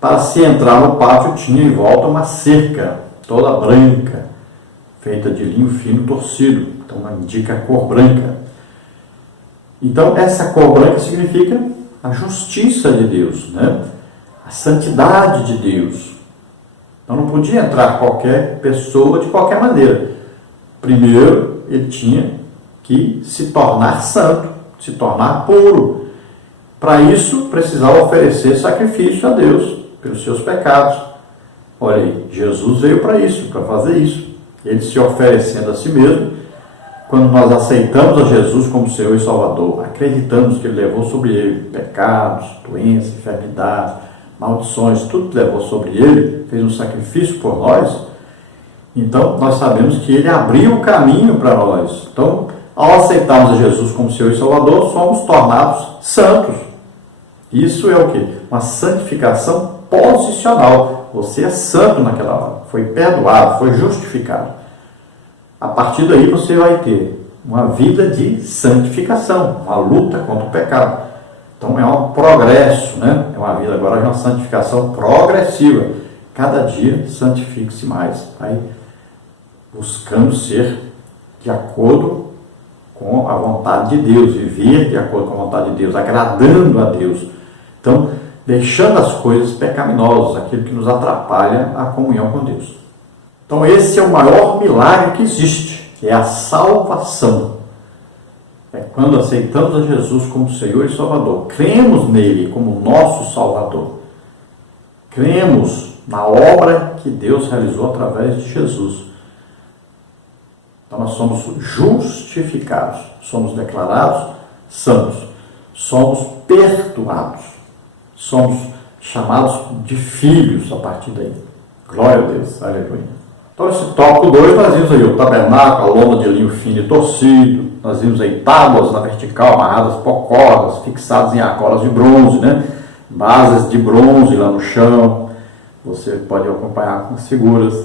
para se entrar no pátio, tinha em volta uma cerca toda branca, feita de linho fino torcido. Então indica a cor branca. Então essa cor branca significa a justiça de Deus, né? A santidade de Deus. Então não podia entrar qualquer pessoa de qualquer maneira. Primeiro, ele tinha que se tornar santo, se tornar puro. Para isso, precisava oferecer sacrifício a Deus pelos seus pecados. Olha aí, Jesus veio para isso, para fazer isso. Ele se oferecendo a si mesmo. Quando nós aceitamos a Jesus como Senhor e Salvador, acreditamos que Ele levou sobre Ele pecados, doenças, enfermidades, maldições, tudo que levou sobre Ele, fez um sacrifício por nós, então nós sabemos que Ele abriu o caminho para nós. Então, ao aceitarmos a Jesus como Senhor e Salvador, somos tornados santos. Isso é o quê? Uma santificação posicional. Você é santo naquela hora, foi perdoado, foi justificado. A partir daí você vai ter uma vida de santificação, uma luta contra o pecado. Então é um progresso, né? É uma vida agora de uma santificação progressiva. Cada dia santifique-se mais. Aí, buscando ser de acordo com a vontade de Deus, viver de acordo com a vontade de Deus, agradando a Deus. Então, deixando as coisas pecaminosas, aquilo que nos atrapalha a comunhão com Deus. Então esse é o maior milagre que existe, é a salvação. É quando aceitamos a Jesus como Senhor e Salvador, cremos nele como nosso Salvador, cremos na obra que Deus realizou através de Jesus. Então nós somos justificados, somos declarados santos, somos perdoados, somos chamados de filhos a partir daí. Glória a Deus, aleluia. Então, esse tópico 2, nós vimos aí o tabernáculo, a lona de linho fino e torcido, nós vimos aí tábuas na vertical, amarradas por cordas, fixadas em argolas de bronze, né? Bases de bronze lá no chão, você pode acompanhar com as figuras.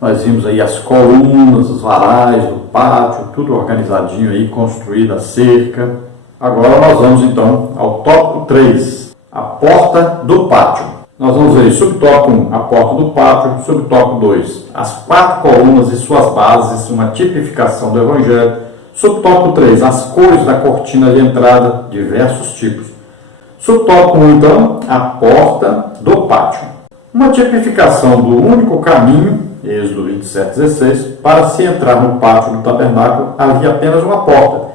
Nós vimos aí as colunas, os varais do pátio, tudo organizadinho aí, construída a cerca. Agora nós vamos então ao tópico 3, a porta do pátio. Nós vamos ver subtópico 1, a porta do pátio, subtópico 2, as 4 colunas e suas bases, uma tipificação do Evangelho. Subtópico 3, as cores da cortina de entrada, diversos tipos. Subtópico 1, então, a porta do pátio. Uma tipificação do único caminho, Êxodo 27:16, para se entrar no pátio do tabernáculo havia apenas uma porta.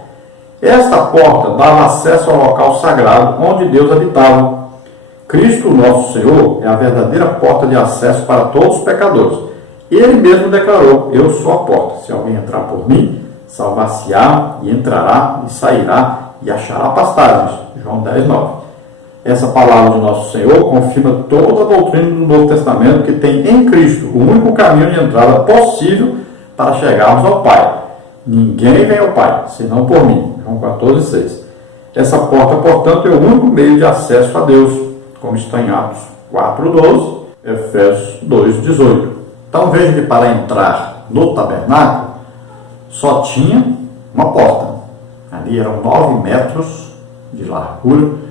Esta porta dava acesso ao local sagrado onde Deus habitava. Cristo, nosso Senhor, é a verdadeira porta de acesso para todos os pecadores. Ele mesmo declarou: eu sou a porta. Se alguém entrar por mim, salvar-se-á e entrará e sairá e achará pastagens. João 10:9. Essa palavra do nosso Senhor confirma toda a doutrina do Novo Testamento que tem em Cristo o único caminho de entrada possível para chegarmos ao Pai. Ninguém vem ao Pai, senão por mim. João 14:6. Essa porta, portanto, é o único meio de acesso a Deus, como está em Atos 4:12, Efésios 2:18. Então veja que para entrar no tabernáculo só tinha uma porta. Ali eram 9 metros de largura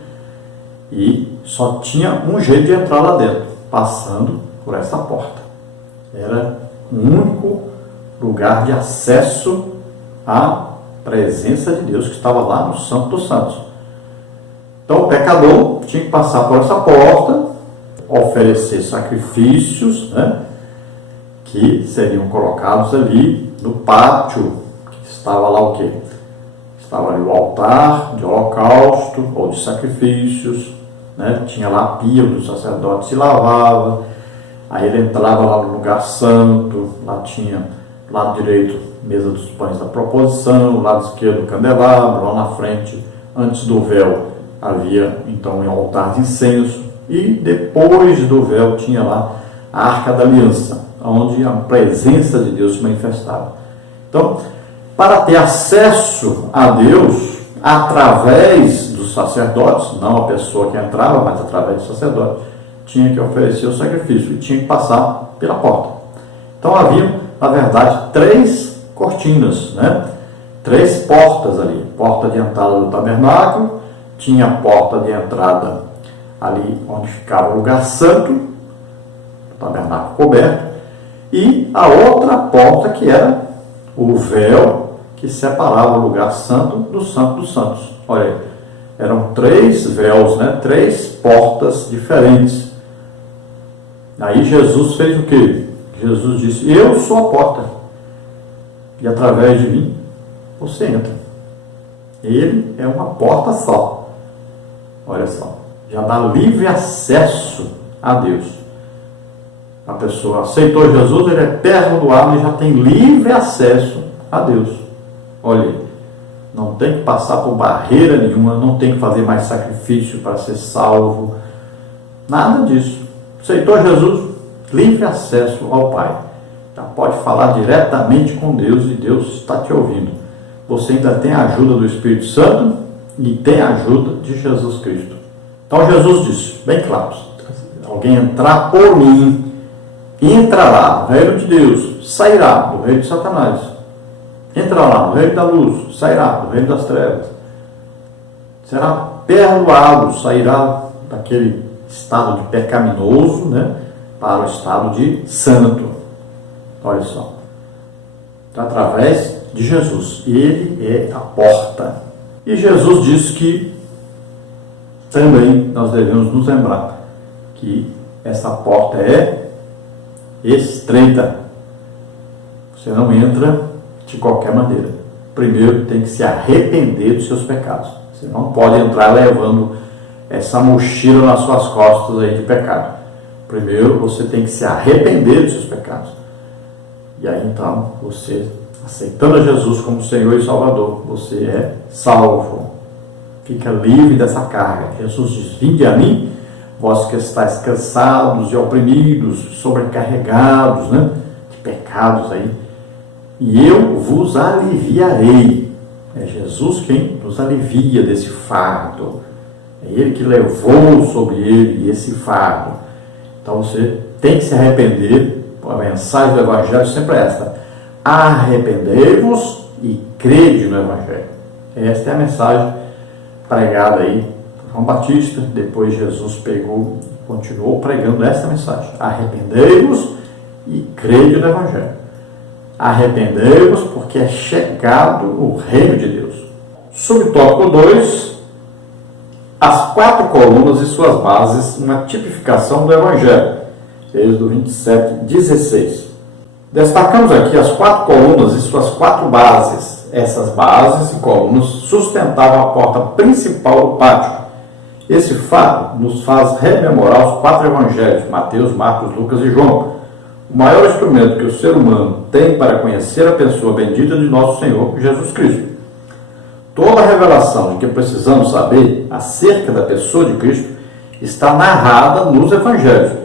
e só tinha um jeito de entrar lá dentro, passando por essa porta. Era o único lugar de acesso à presença de Deus que estava lá no Santo dos Santos. Então o pecador tinha que passar por essa porta, oferecer sacrifícios, né, que seriam colocados ali no pátio, que estava lá o quê? Estava ali o altar de holocausto ou de sacrifícios, né? Tinha lá a pia onde o sacerdote se lavava, aí ele entrava lá no lugar santo, lá tinha lado direito, mesa dos pães da proposição, lado esquerdo, candelabro, lá na frente, antes do véu, havia então um altar de incenso, e depois do véu tinha lá a Arca da Aliança, onde a presença de Deus se manifestava. Então, para ter acesso a Deus, através dos sacerdotes, não a pessoa que entrava, mas através do sacerdote, tinha que oferecer o sacrifício e tinha que passar pela porta. Então havia, na verdade, 3 cortinas, né? 3 portas ali. Porta de entrada do tabernáculo, tinha a porta de entrada ali onde ficava o lugar santo, o tabernáculo coberto, e a outra porta que era o véu que separava o lugar santo dos santos. Olha aí, eram 3 véus, né? 3 portas diferentes. Aí Jesus fez o quê? Jesus disse: eu sou a porta, e através de mim você entra. Ele é uma porta só. Olha só, já dá livre acesso a Deus. A pessoa aceitou Jesus, ele é perdoado e já tem livre acesso a Deus. Olha aí, não tem que passar por barreira nenhuma, não tem que fazer mais sacrifício para ser salvo, nada disso. Aceitou Jesus, livre acesso ao Pai. Já pode falar diretamente com Deus e Deus está te ouvindo. Você ainda tem a ajuda do Espírito Santo e tem a ajuda de Jesus Cristo. Então Jesus disse, bem claro, alguém entrar por mim, entrará no reino de Deus, sairá do reino de Satanás. Entrará no reino da luz, sairá do reino das trevas. Será perdoado, sairá daquele estado de pecaminoso, né, para o estado de santo. Olha só. Então, através de Jesus. Ele é a porta. E Jesus disse que também nós devemos nos lembrar que essa porta é estreita. Você não entra de qualquer maneira. Primeiro tem que se arrepender dos seus pecados. Você não pode entrar levando essa mochila nas suas costas aí de pecado. Primeiro você tem que se arrepender dos seus pecados. E aí então, você, aceitando a Jesus como Senhor e Salvador, você é salvo. Fica livre dessa carga. Jesus diz, vinde a mim, vós que estáis cansados e oprimidos, sobrecarregados, né, de pecados aí, e eu vos aliviarei. É Jesus quem nos alivia desse fardo. É Ele que levou sobre Ele esse fardo. Então você tem que se arrepender. A mensagem do Evangelho sempre é esta: arrependei-vos e crede no Evangelho. Esta é a mensagem pregada aí por João Batista. Depois Jesus pegou e continuou pregando esta mensagem: arrependei-vos e crede no Evangelho. Arrependei-vos porque é chegado o reino de Deus. Subtópico 2: as 4 colunas e suas bases, uma tipificação do Evangelho. Êxodo 27, 16. Destacamos aqui as 4 colunas e suas 4 bases. Essas bases e colunas sustentavam a porta principal do pátio. Esse fato nos faz rememorar os 4 evangelhos, Mateus, Marcos, Lucas e João. O maior instrumento que o ser humano tem para conhecer a pessoa bendita de nosso Senhor Jesus Cristo. Toda a revelação de que precisamos saber acerca da pessoa de Cristo está narrada nos evangelhos.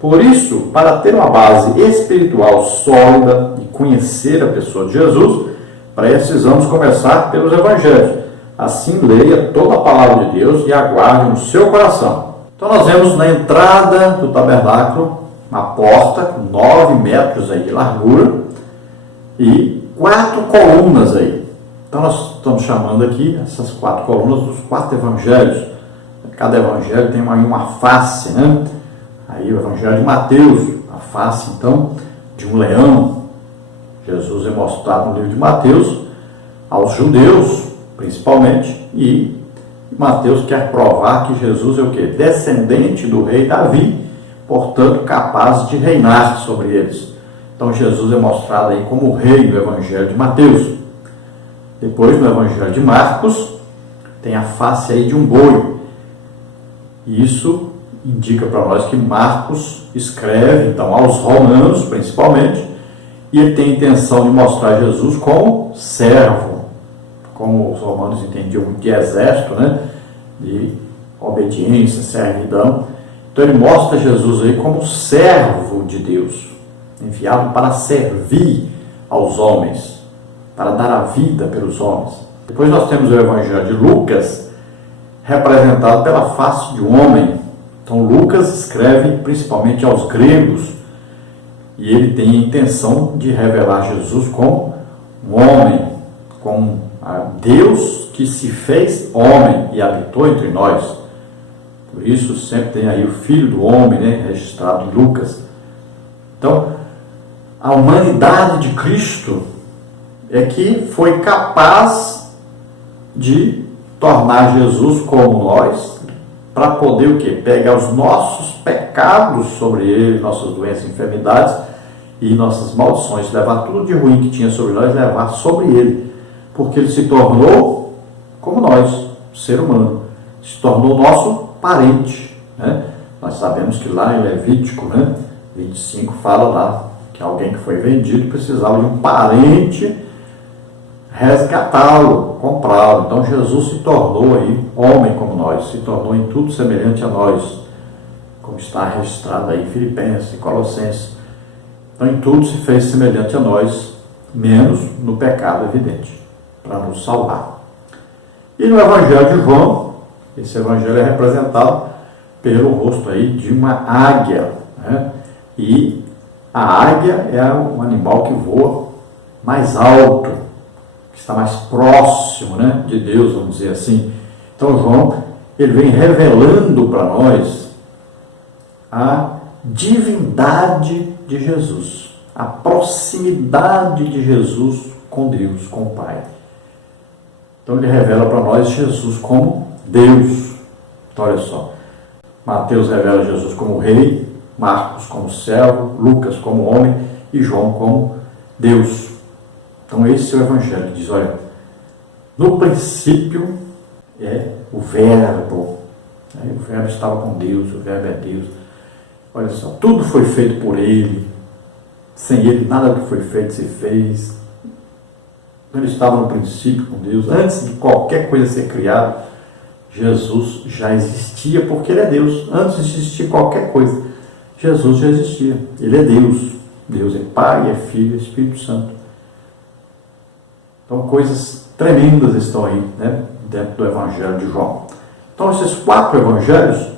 Por isso, para ter uma base espiritual sólida e conhecer a pessoa de Jesus, precisamos começar pelos evangelhos. Assim, leia toda a palavra de Deus e aguarde no seu coração. Então, nós vemos na entrada do tabernáculo uma porta com 9 metros aí de largura e 4 colunas aí. Então, nós estamos chamando aqui essas 4 colunas dos 4 evangelhos. Cada evangelho tem uma face, né? Aí o Evangelho de Mateus, a face então de um leão. Jesus é mostrado no livro de Mateus aos judeus, principalmente, e Mateus quer provar que Jesus é o quê? Descendente do rei Davi, portanto capaz de reinar sobre eles. Então Jesus é mostrado aí como o rei do Evangelho de Mateus. Depois no Evangelho de Marcos tem a face aí de um boi. Isso indica para nós que Marcos escreve, então, aos romanos, principalmente, e ele tem a intenção de mostrar Jesus como servo, como os romanos entendiam muito de exército, né? De obediência, servidão. Então ele mostra Jesus aí como servo de Deus, enviado para servir aos homens, para dar a vida pelos homens. Depois nós temos o Evangelho de Lucas, representado pela face de um homem. Então Lucas escreve principalmente aos gregos, e ele tem a intenção de revelar Jesus como um homem, como Deus que se fez homem e habitou entre nós. Por isso sempre tem aí o Filho do Homem, né, registrado em Lucas. Então, a humanidade de Cristo é que foi capaz de tornar Jesus como nós, para poder o quê? Pegar os nossos pecados sobre ele, nossas doenças, enfermidades e nossas maldições, levar tudo de ruim que tinha sobre nós, levar sobre ele, porque ele se tornou como nós, ser humano, se tornou nosso parente, né? Nós sabemos que lá em Levítico, né, 25 fala lá que alguém que foi vendido precisava de um parente resgatá-lo, comprá-lo. Então Jesus se tornou aí homem como nós, se tornou em tudo semelhante a nós, como está registrado aí em Filipenses, em Colossenses. Então em tudo se fez semelhante a nós, menos no pecado evidente, para nos salvar. E no Evangelho de João, esse Evangelho é representado pelo rosto aí de uma águia, né? E a águia é um animal que voa mais alto, que está mais próximo, né, de Deus, vamos dizer assim. Então João, ele vem revelando para nós a divindade de Jesus, a proximidade de Jesus com Deus, com o Pai. Então ele revela para nós Jesus como Deus. Então olha só, Mateus revela Jesus como rei, Marcos como servo, Lucas como homem e João como Deus. Então esse é o Evangelho que diz, olha, no princípio é o Verbo, né? O Verbo estava com Deus, o Verbo é Deus. Olha só, tudo foi feito por ele, sem ele nada do que foi feito se fez. Ele estava no princípio com Deus, antes de qualquer coisa ser criada, Jesus já existia, porque ele é Deus. Antes de existir qualquer coisa, Jesus já existia. Ele é Deus. Deus é Pai, é Filho, é Espírito Santo. Então, coisas tremendas estão aí, né, dentro do Evangelho de João. Então, esses 4 evangelhos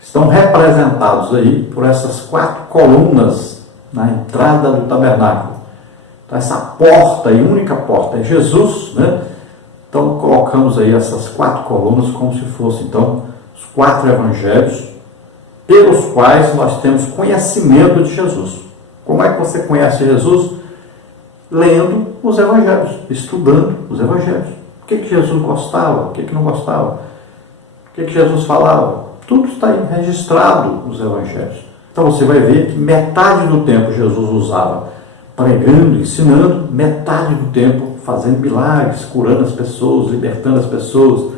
estão representados aí por essas 4 colunas na entrada do tabernáculo. Então, essa porta, e única porta, é Jesus, né? Então, colocamos aí essas 4 colunas como se fossem, então, os 4 evangelhos pelos quais nós temos conhecimento de Jesus. Como é que você conhece Jesus? Lendo os evangelhos, estudando os evangelhos. O que Jesus gostava, o que não gostava, o que Jesus falava. Tudo está aí registrado nos evangelhos. Então você vai ver que metade do tempo Jesus usava pregando, ensinando, metade do tempo fazendo milagres, curando as pessoas, libertando as pessoas.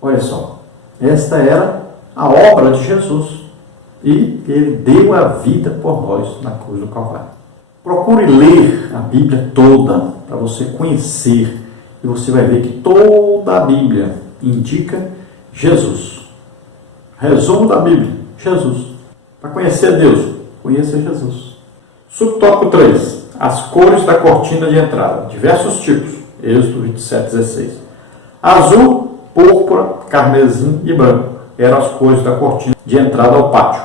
Olha só, esta era a obra de Jesus. E ele deu a vida por nós na cruz do Calvário. Procure ler a Bíblia toda, para você conhecer, e você vai ver que toda a Bíblia indica Jesus. Resumo da Bíblia, Jesus. Para conhecer Deus, conheça Jesus. Subtópico 3. As cores da cortina de entrada. Diversos tipos. Êxodo 27:16. Azul, púrpura, carmesim e branco eram as cores da cortina de entrada ao pátio.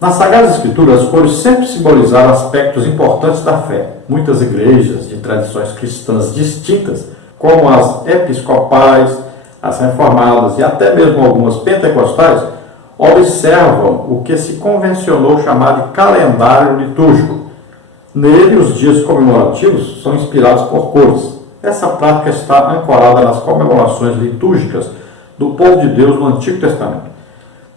Nas Sagradas Escrituras, as cores sempre simbolizaram aspectos importantes da fé. Muitas igrejas de tradições cristãs distintas, como as episcopais, as reformadas e até mesmo algumas pentecostais, observam o que se convencionou chamar de calendário litúrgico. Nele, os dias comemorativos são inspirados por cores. Essa prática está ancorada nas comemorações litúrgicas do povo de Deus no Antigo Testamento.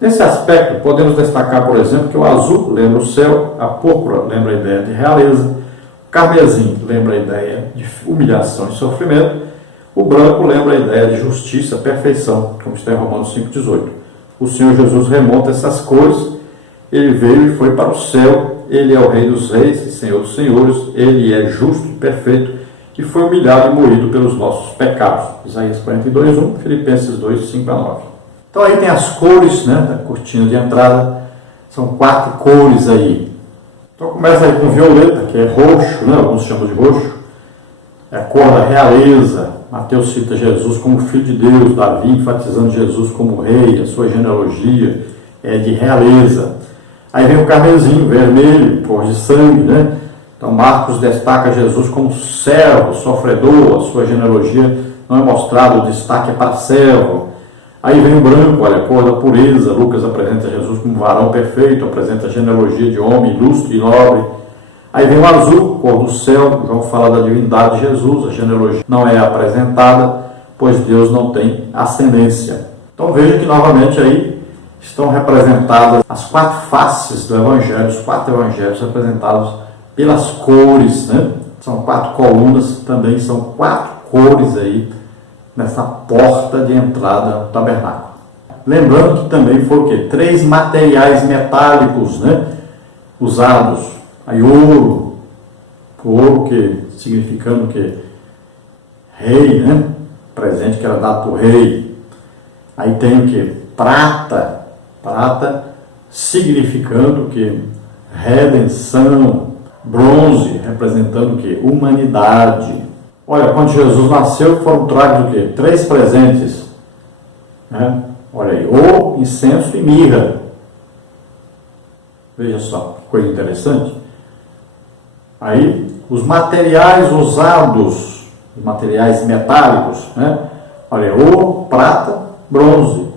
Nesse aspecto, podemos destacar, por exemplo, que o azul lembra o céu, a púrpura lembra a ideia de realeza, o carmesim lembra a ideia de humilhação e sofrimento, o branco lembra a ideia de justiça, perfeição, como está em Romanos 5,18. O Senhor Jesus remonta essas cores, ele veio e foi para o céu ele é o Rei dos Reis e Senhor dos Senhores, ele é justo e perfeito, que foi humilhado e moído pelos nossos pecados. Isaías 42, 1, Filipenses 2, 5 a 9. Então aí tem as cores, né, da cortina de entrada, são 4 cores aí. Então começa aí com violeta, que é roxo, né, alguns chamam de roxo, é a cor da realeza. Mateus cita Jesus como Filho de Deus, Davi enfatizando Jesus como Rei, a sua genealogia é de realeza. Aí vem o carmesim, vermelho, cor de sangue, né? Então Marcos destaca Jesus como servo, sofredor, a sua genealogia não é mostrada, o destaque é para servo. Aí vem o branco, olha, a cor da pureza. Lucas apresenta Jesus como varão perfeito, apresenta a genealogia de homem ilustre e nobre. Aí vem o azul, cor do céu. João fala da divindade de Jesus, a genealogia não é apresentada, pois Deus não tem ascendência. Então veja que novamente aí estão representadas as 4 faces do Evangelho, os 4 evangelhos representados pelas cores, né? São 4 colunas, também são 4 cores aí nessa porta de entrada do tabernáculo. Lembrando que também foram o quê? 3 materiais metálicos, né, usados. Aí ouro, que significando que rei, né, presente que era dado por rei. Aí tem o que? Prata significando que redenção. Bronze, representando o quê? Humanidade. Olha, quando Jesus nasceu, foram trazidos o quê? 3 presentes. Né? Olha aí, ouro, incenso e mirra. Veja só, que coisa interessante. Aí, os materiais usados, os materiais metálicos, né? Olha, ouro, prata, bronze.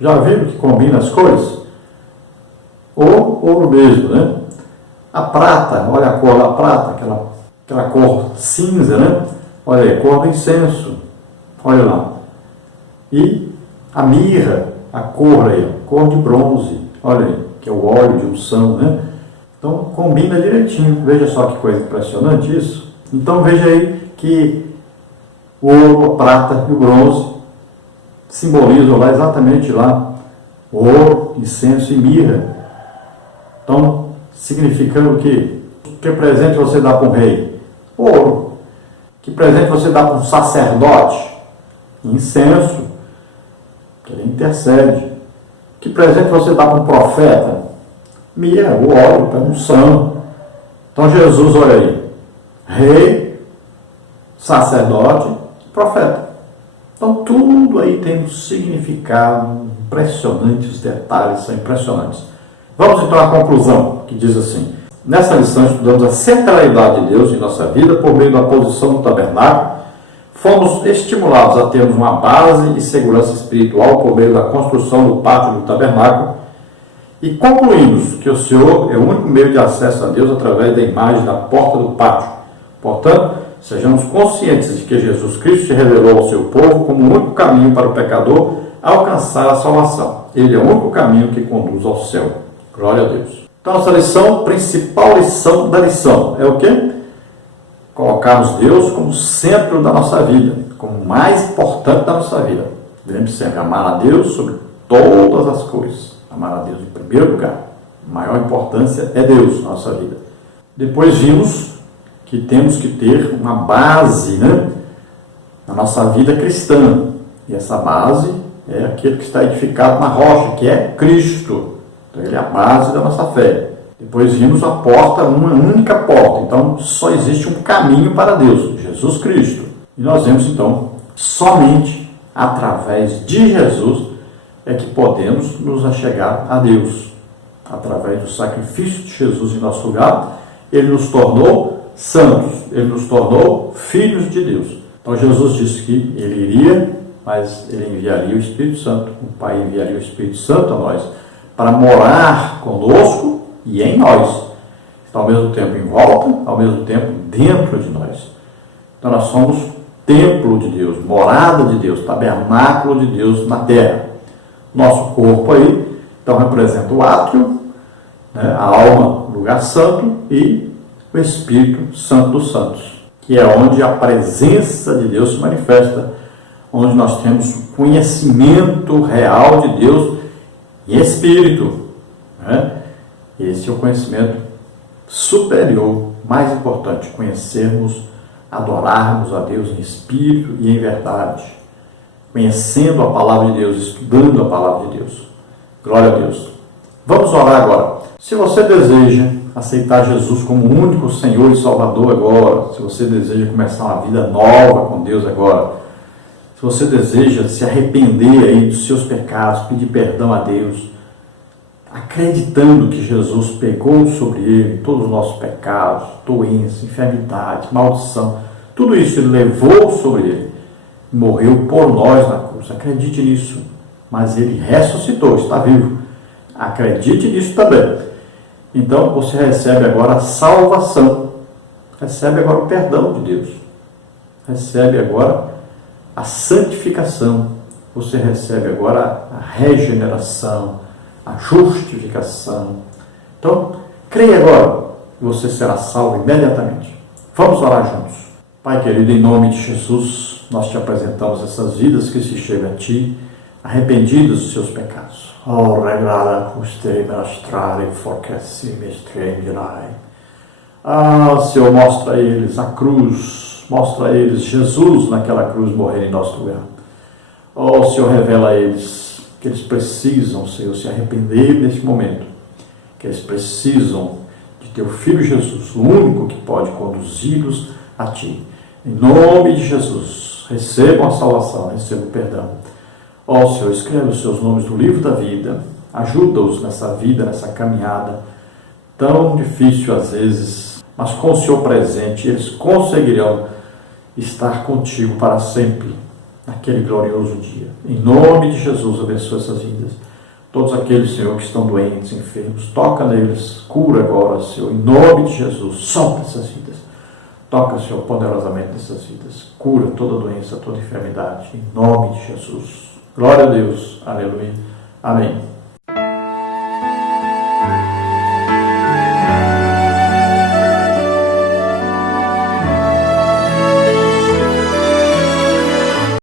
Já viram que combina as cores? Ouro mesmo, né? A prata, olha a cor da prata, aquela cor cinza, né? Olha aí, cor do incenso, olha lá. E a mirra, a cor aí, cor de bronze, olha aí, que é o óleo de unção, né? Então combina direitinho, veja só que coisa impressionante isso. Então veja aí que o ouro, a prata e o bronze simbolizam lá exatamente lá ouro, incenso e mirra. Então, significando que presente você dá para um rei? Ouro. Que presente você dá para um sacerdote? Incenso, que ele intercede. Que presente você dá para um profeta? Mirra, o óleo, para unção. Então Jesus, olha aí, rei, sacerdote, profeta. Então tudo aí tem um significado impressionante, os detalhes são impressionantes. Vamos então à conclusão, que diz assim: nessa lição estudamos a centralidade de Deus em nossa vida por meio da posição do tabernáculo. Fomos estimulados a termos uma base de segurança espiritual por meio da construção do pátio do tabernáculo. E concluímos que o Senhor é o único meio de acesso a Deus através da imagem da porta do pátio. Portanto, sejamos conscientes de que Jesus Cristo se revelou ao seu povo como o único caminho para o pecador alcançar a salvação. Ele é o único caminho que conduz ao céu. Glória a Deus. Então, nossa lição, principal lição da lição, é o quê? Colocarmos Deus como centro da nossa vida, como o mais importante da nossa vida. Devemos sempre amar a Deus sobre todas as coisas. Amar a Deus em primeiro lugar. A maior importância é Deus na nossa vida. Depois vimos que temos que ter uma base, né, na nossa vida cristã. E essa base é aquele que está edificado na rocha, que é Cristo. Então, ele é a base da nossa fé. Depois vimos a porta, uma única porta. Então, só existe um caminho para Deus, Jesus Cristo. E nós vemos, então, somente através de Jesus é que podemos nos achegar a Deus. Através do sacrifício de Jesus em nosso lugar, ele nos tornou santos, ele nos tornou filhos de Deus. Então, Jesus disse que ele iria, mas ele enviaria o Espírito Santo. O Pai enviaria o Espírito Santo a nós, para morar conosco e em nós. Então, ao mesmo tempo em volta, ao mesmo tempo dentro de nós. Então, nós somos templo de Deus, morada de Deus, tabernáculo de Deus na terra. Nosso corpo aí, então, representa o átrio, né, a alma, lugar santo, e o Espírito Santo dos Santos, que é onde a presença de Deus se manifesta, onde nós temos conhecimento real de Deus em espírito, né? Esse é o conhecimento superior, mais importante, conhecermos, adorarmos a Deus em espírito e em verdade, conhecendo a palavra de Deus, estudando a palavra de Deus. Glória a Deus. Vamos orar agora. Se você deseja aceitar Jesus como o único Senhor e Salvador agora, se você deseja começar uma vida nova com Deus agora, se você deseja se arrepender aí dos seus pecados, pedir perdão a Deus, acreditando que Jesus pegou sobre ele todos os nossos pecados, doença, enfermidade, maldição, tudo isso ele levou sobre ele, morreu por nós na cruz. Acredite nisso, mas ele ressuscitou, está vivo. Acredite nisso também. Então você recebe agora a salvação, recebe agora o perdão de Deus, recebe agora a santificação, você recebe agora a regeneração, a justificação. Então, creia agora, e você será salvo imediatamente. Vamos orar juntos. Pai querido, em nome de Jesus, nós te apresentamos essas vidas que se chegam a Ti, arrependidas dos seus pecados. Senhor, mostra a eles a cruz, mostra a eles Jesus naquela cruz morrendo em nosso lugar. Senhor, revela a eles que eles precisam, Senhor, se arrepender neste momento, que eles precisam de Teu Filho Jesus, o único que pode conduzi-los a Ti. Em nome de Jesus, recebam a salvação, recebam o perdão. Senhor, escreve os seus nomes no livro da vida, ajuda-os nessa vida, nessa caminhada, tão difícil às vezes, mas com o Senhor presente, eles conseguirão estar contigo para sempre, naquele glorioso dia. Em nome de Jesus, abençoa essas vidas. Todos aqueles, Senhor, que estão doentes, enfermos, toca neles, cura agora, Senhor, em nome de Jesus, solta essas vidas. Toca, Senhor, poderosamente nessas vidas. Cura toda doença, toda enfermidade, em nome de Jesus. Glória a Deus. Aleluia. Amém.